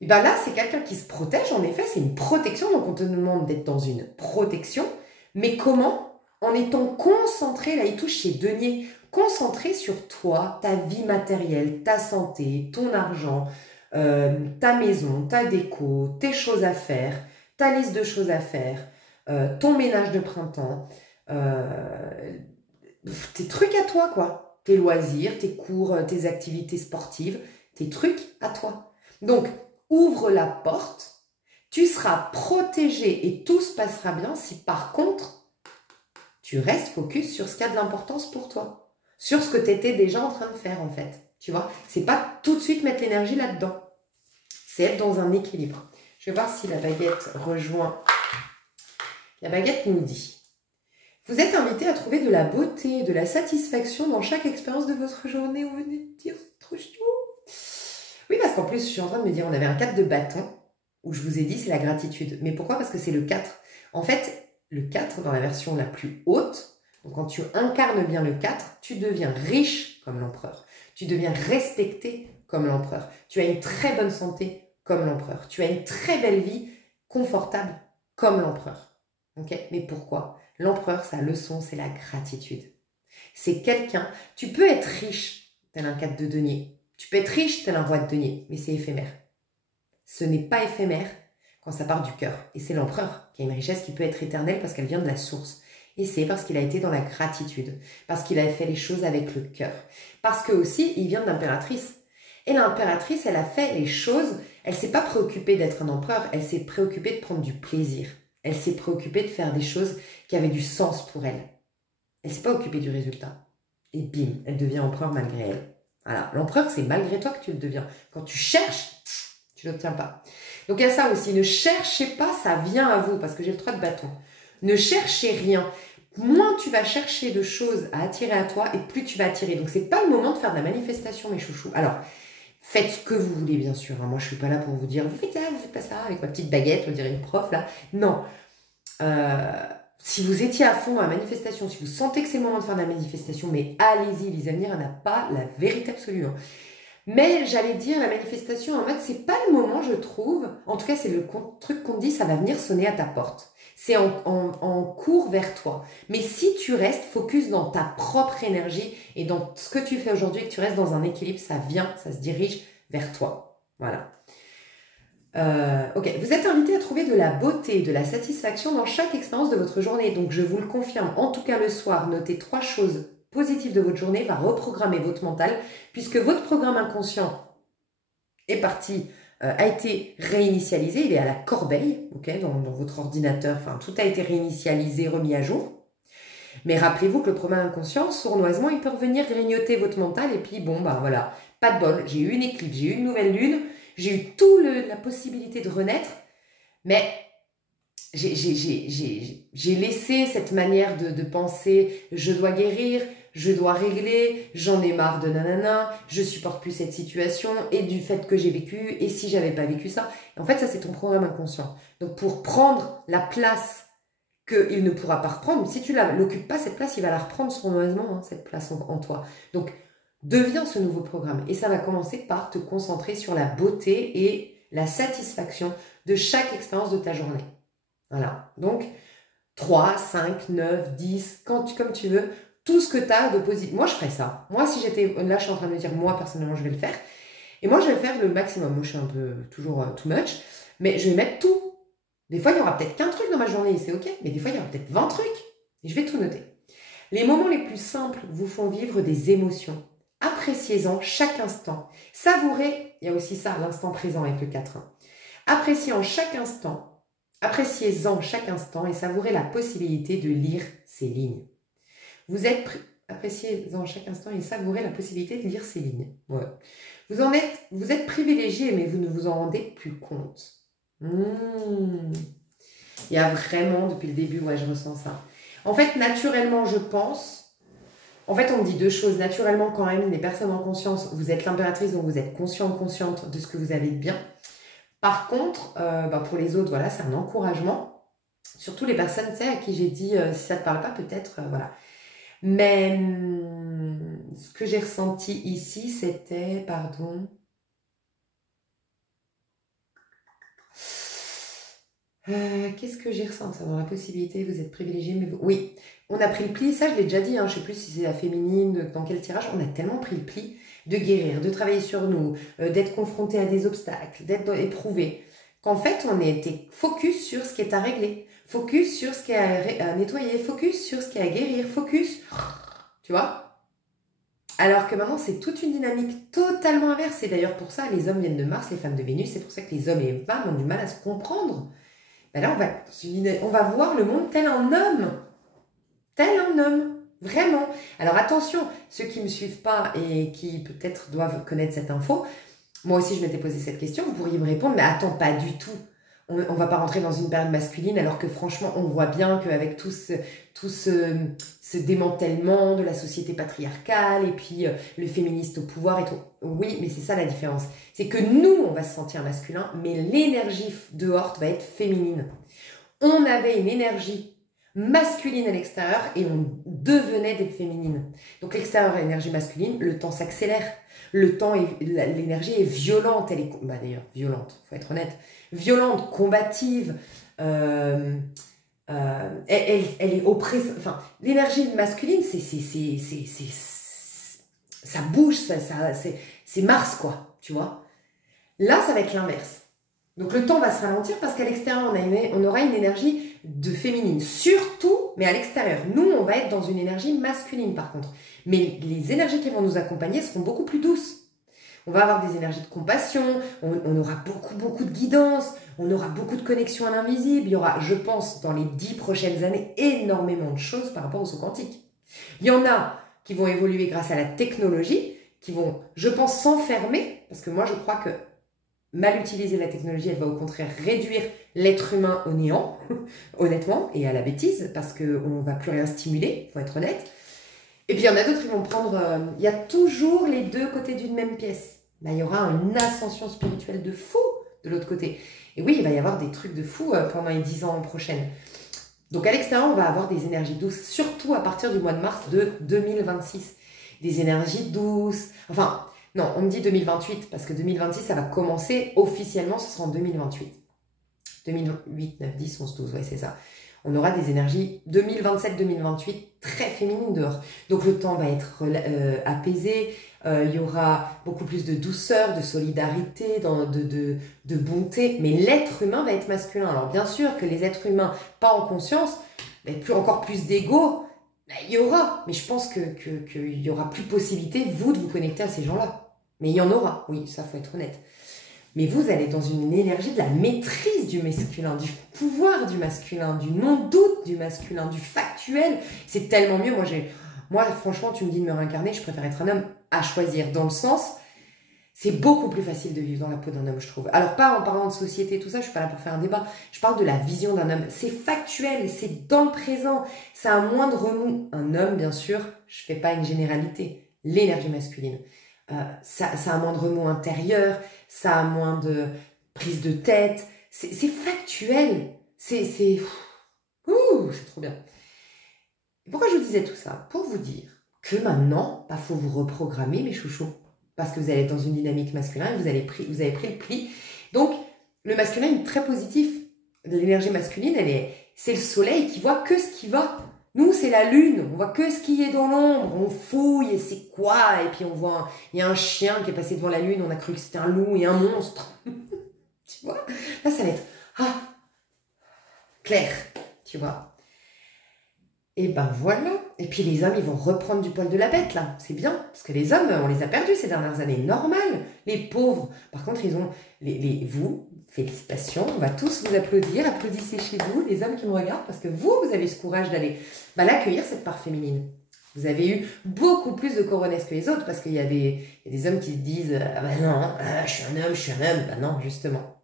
Et bien là, c'est quelqu'un qui se protège, en effet, c'est une protection, donc on te demande d'être dans une protection, mais comment? en étant concentré, là il touche chez Denier, concentré sur toi, ta vie matérielle, ta santé, ton argent, ta maison, ta déco, tes choses à faire, ta liste de choses à faire, ton ménage de printemps, tes trucs à toi quoi, tes loisirs, tes cours, tes activités sportives, tes trucs à toi. Donc, ouvre la porte, tu seras protégé et tout se passera bien si par contre, tu restes focus sur ce qui a de l'importance pour toi, sur ce que tu étais déjà en train de faire en fait. Tu vois, c'est pas tout de suite mettre l'énergie là-dedans, c'est être dans un équilibre. Je vais voir si la baguette rejoint. La baguette nous dit: vous êtes invité à trouver de la beauté, de la satisfaction dans chaque expérience de votre journée. Vous venez de dire, c'est trop chou. Oui, parce qu'en plus, je suis en train de me dire, on avait un 4 de bâton, où je vous ai dit, c'est la gratitude. Mais pourquoi? Parce que c'est le 4. En fait, le 4, dans la version la plus haute, donc quand tu incarnes bien le 4, tu deviens riche comme l'empereur. Tu deviens respecté comme l'empereur. Tu as une très bonne santé comme l'empereur. Tu as une très belle vie confortable comme l'empereur. Okay? Mais pourquoi? L'empereur, sa leçon, c'est la gratitude. C'est quelqu'un, tu peux être riche, tel un 4 de denier. Tu peux être riche, tel un roi de denier, mais c'est éphémère. Ce n'est pas éphémère quand ça part du cœur. Et c'est l'empereur qui a une richesse qui peut être éternelle parce qu'elle vient de la source. Et c'est parce qu'il a été dans la gratitude, parce qu'il a fait les choses avec le cœur. Parce que aussi, il vient de l'impératrice. Et l'impératrice, elle a fait les choses, elle ne s'est pas préoccupée d'être un empereur, elle s'est préoccupée de prendre du plaisir. Elle s'est préoccupée de faire des choses qui avaient du sens pour elle. Elle ne s'est pas occupée du résultat. Et bim, elle devient empereur malgré elle. Voilà, l'empereur, c'est malgré toi que tu le deviens. Quand tu cherches, tu ne l'obtiens pas. Donc il y a ça aussi, ne cherchez pas, ça vient à vous, parce que j'ai le 3 de bâton. Ne cherchez rien. Moins tu vas chercher de choses à attirer à toi, et plus tu vas attirer. Donc c'est pas le moment de faire de la manifestation, mes chouchous. Alors, faites ce que vous voulez, bien sûr. Hein. Moi, je suis pas là pour vous dire, vous faites ça, vous faites pas ça, avec ma petite baguette, on dirait une prof, là. Non. Si vous étiez à fond à la manifestation, si vous sentez que c'est le moment de faire de la manifestation, mais allez-y, les amis, on n'a pas la vérité absolue. Hein. Mais j'allais dire, la manifestation, en mode, c'est pas le moment, je trouve. En tout cas, c'est le truc qu'on dit, ça va venir sonner à ta porte. C'est en cours vers toi. Mais si tu restes focus dans ta propre énergie et dans ce que tu fais aujourd'hui, et que tu restes dans un équilibre, ça vient, ça se dirige vers toi. Voilà. Ok, vous êtes invité à trouver de la beauté, de la satisfaction dans chaque expérience de votre journée. Donc, je vous le confirme, en tout cas le soir, notez 3 choses positives de votre journée, va reprogrammer votre mental, puisque votre programme inconscient est parti, a été réinitialisé, il est à la corbeille, okay, dans votre ordinateur, enfin, tout a été réinitialisé, remis à jour. Mais rappelez-vous que le programme inconscient, sournoisement, il peut revenir grignoter votre mental, et puis bon, bah voilà, pas de bol, j'ai eu une éclipse, j'ai eu une nouvelle lune, j'ai eu la possibilité de renaître, mais j'ai laissé cette manière de penser, je dois guérir, je dois régler, j'en ai marre de nanana, je supporte plus cette situation et du fait que j'ai vécu, et si j'avais pas vécu ça. En fait, ça c'est ton programme inconscient. Donc pour prendre la place qu'il ne pourra pas reprendre, si tu l'occupes pas cette place, il va la reprendre sournoisement, hein, cette place en toi. Donc deviens ce nouveau programme et ça va commencer par te concentrer sur la beauté et la satisfaction de chaque expérience de ta journée. Voilà, donc 3, 5, 9, 10, comme tu veux, tout ce que tu as de positif. Moi, je ferais ça. Moi, si j'étais là, je suis en train de me dire, moi, personnellement, je vais le faire. Et moi, je vais faire le maximum. Moi, je suis un peu toujours too much, mais je vais mettre tout. Des fois, il y aura peut-être qu'un truc dans ma journée et c'est OK, mais des fois, il y aura peut-être 20 trucs et je vais tout noter. Les moments les plus simples vous font vivre des émotions. Appréciez-en chaque instant. Savourez, il y a aussi ça, l'instant présent avec le 4. Appréciez-en chaque instant. Appréciez-en chaque instant et savourez la possibilité de lire ces lignes. Appréciez-en chaque instant et savourez la possibilité de lire ces lignes. Ouais. Vous êtes privilégié, mais vous ne vous en rendez plus compte. Il y a vraiment, depuis le début, ouais, je ressens ça. En fait, naturellement, je pense... En fait, on me dit 2 choses. Naturellement, quand même, les personnes en conscience, vous êtes l'impératrice, donc vous êtes consciente de ce que vous avez de bien. Par contre, pour les autres, voilà, c'est un encouragement. Surtout les personnes, tu sais, à qui j'ai dit, si ça ne te parle pas, peut-être, voilà. Mais ce que j'ai ressenti ici, c'était, pardon... qu'est-ce que j'ai ressenti dans la possibilité, vous êtes privilégié, mais vous... Oui, On a pris le pli, ça je l'ai déjà dit, hein, je ne sais plus si c'est la féminine, dans quel tirage, on a tellement pris le pli de guérir, de travailler sur nous, d'être confronté à des obstacles, d'être éprouvé, qu'en fait on était focus sur ce qui est à régler, focus sur ce qui est à nettoyer, focus sur ce qui est à guérir, focus, tu vois. Alors que maintenant c'est toute une dynamique totalement inverse, et d'ailleurs pour ça les hommes viennent de Mars, les femmes de Vénus, c'est pour ça que les hommes et les femmes ont du mal à se comprendre. Ben là on va voir le monde tel un homme, vraiment. Alors attention, ceux qui ne me suivent pas et qui peut-être doivent connaître cette info, moi aussi je m'étais posé cette question, vous pourriez me répondre, mais attends, pas du tout. On ne va pas rentrer dans une période masculine alors que franchement on voit bien qu'avec tout ce démantèlement de la société patriarcale et puis le féministe au pouvoir et tout, oui, mais c'est ça la différence. C'est que nous, on va se sentir masculin, mais l'énergie dehors va être féminine. On avait une énergie masculine à l'extérieur et on devenait des féminines. Donc l'extérieur est énergie masculine, le temps s'accélère. Le temps, l'énergie est violente, elle est, bah d'ailleurs violente, faut être honnête, violente, combative, elle est oppressive. Enfin, l'énergie masculine, ça bouge, c'est Mars quoi, tu vois. Là, ça va être l'inverse. Donc le temps va se ralentir parce qu'à l'extérieur, on aura une énergie de féminine, surtout, mais à l'extérieur. Nous, on va être dans une énergie masculine par contre. Mais les énergies qui vont nous accompagner seront beaucoup plus douces. On va avoir des énergies de compassion, on aura beaucoup de guidance, on aura beaucoup de connexion à l'invisible. Il y aura, je pense, dans les 10 prochaines années, énormément de choses par rapport au saut quantique. Il y en a qui vont évoluer grâce à la technologie, qui vont, je pense, s'enfermer, parce que moi, je crois que mal utiliser la technologie, elle va au contraire réduire l'être humain au néant, honnêtement, et à la bêtise, parce qu'on ne va plus rien stimuler, il faut être honnête. Et puis il y en a d'autres qui vont prendre... il y a toujours les deux côtés d'une même pièce. Là, il y aura une ascension spirituelle de fou de l'autre côté. Et oui, il va y avoir des trucs de fou pendant les 10 ans prochaines. Donc à l'extérieur, on va avoir des énergies douces, surtout à partir du mois de mars de 2026. Des énergies douces, enfin... Non, on me dit 2028, parce que 2026, ça va commencer officiellement, ce sera en 2028. 2008, 9, 10, 11, 12, ouais, c'est ça. On aura des énergies 2027-2028 très féminines dehors. Donc le temps va être apaisé, il y aura beaucoup plus de douceur, de solidarité, de bonté, mais l'être humain va être masculin. Alors bien sûr que les êtres humains, pas en conscience, mais encore plus d'ego, il y aura, mais je pense qu'il y aura plus possibilité, vous, de vous connecter à ces gens-là. Mais il y en aura, oui, ça faut être honnête. Mais vous allez dans une énergie de la maîtrise du masculin, du pouvoir du masculin, du non-doute du masculin, du factuel. C'est tellement mieux. Moi, franchement, tu me dis de me réincarner, je préfère être un homme à choisir. Dans le sens, c'est beaucoup plus facile de vivre dans la peau d'un homme, je trouve. Alors, pas en parlant de société, tout ça, je suis pas là pour faire un débat. Je parle de la vision d'un homme. C'est factuel, c'est dans le présent. Ça a moins de remous. Un homme, bien sûr, je fais pas une généralité. L'énergie masculine. Ça a moins de remous intérieurs, ça a moins de prise de tête. C'est factuel. C'est trop bien. Et pourquoi je vous disais tout ça? Pour vous dire que maintenant, il faut vous reprogrammer, mes chouchous. Parce que vous allez être dans une dynamique masculine, vous avez pris le pli. Donc, le masculin est très positif. L'énergie masculine, c'est le soleil qui voit que ce qui va. Nous, c'est la lune, on voit que ce qui est dans l'ombre, on fouille et c'est quoi, et puis on voit, il y a un chien qui est passé devant la lune, on a cru que c'était un loup et un monstre. Tu vois? Là, ça va être, clair, tu vois? Et ben voilà. Et puis les hommes, ils vont reprendre du poil de la bête, là. C'est bien, parce que les hommes, on les a perdus ces dernières années. Normal. Les pauvres. Par contre, ils ont... vous, félicitations. On va tous vous applaudir. Applaudissez chez vous, les hommes qui me regardent, parce que vous avez ce courage d'aller l'accueillir, cette part féminine. Vous avez eu beaucoup plus de coronesses que les autres, parce qu'il y a des hommes qui se disent « Ah ben non, je suis un homme. » Ben non, justement.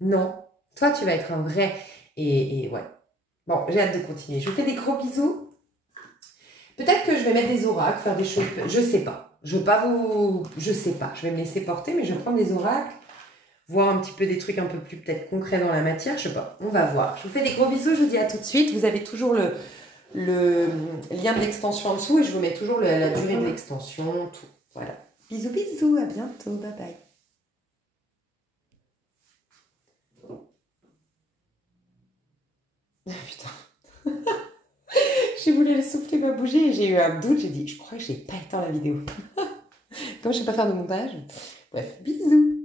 Non. Toi, tu vas être un vrai... Et ouais. Bon, j'ai hâte de continuer. Je vous fais des gros bisous. Peut-être que je vais mettre des oracles, faire des choses... Je sais pas. Je sais pas. Je vais me laisser porter, mais je vais prendre des oracles, voir un petit peu des trucs un peu plus peut-être concrets dans la matière. Je sais pas. On va voir. Je vous fais des gros bisous. Je vous dis à tout de suite. Vous avez toujours le lien de l'extension en dessous et je vous mets toujours la durée de l'extension, tout. Voilà. Bisous, bisous. À bientôt. Bye bye. Putain. J'ai voulu voulais le souffler m'a bougé et j'ai eu un doute. J'ai dit, je crois que j'ai pas éteint la vidéo. Comme je sais pas faire de montage. Bref, bisous.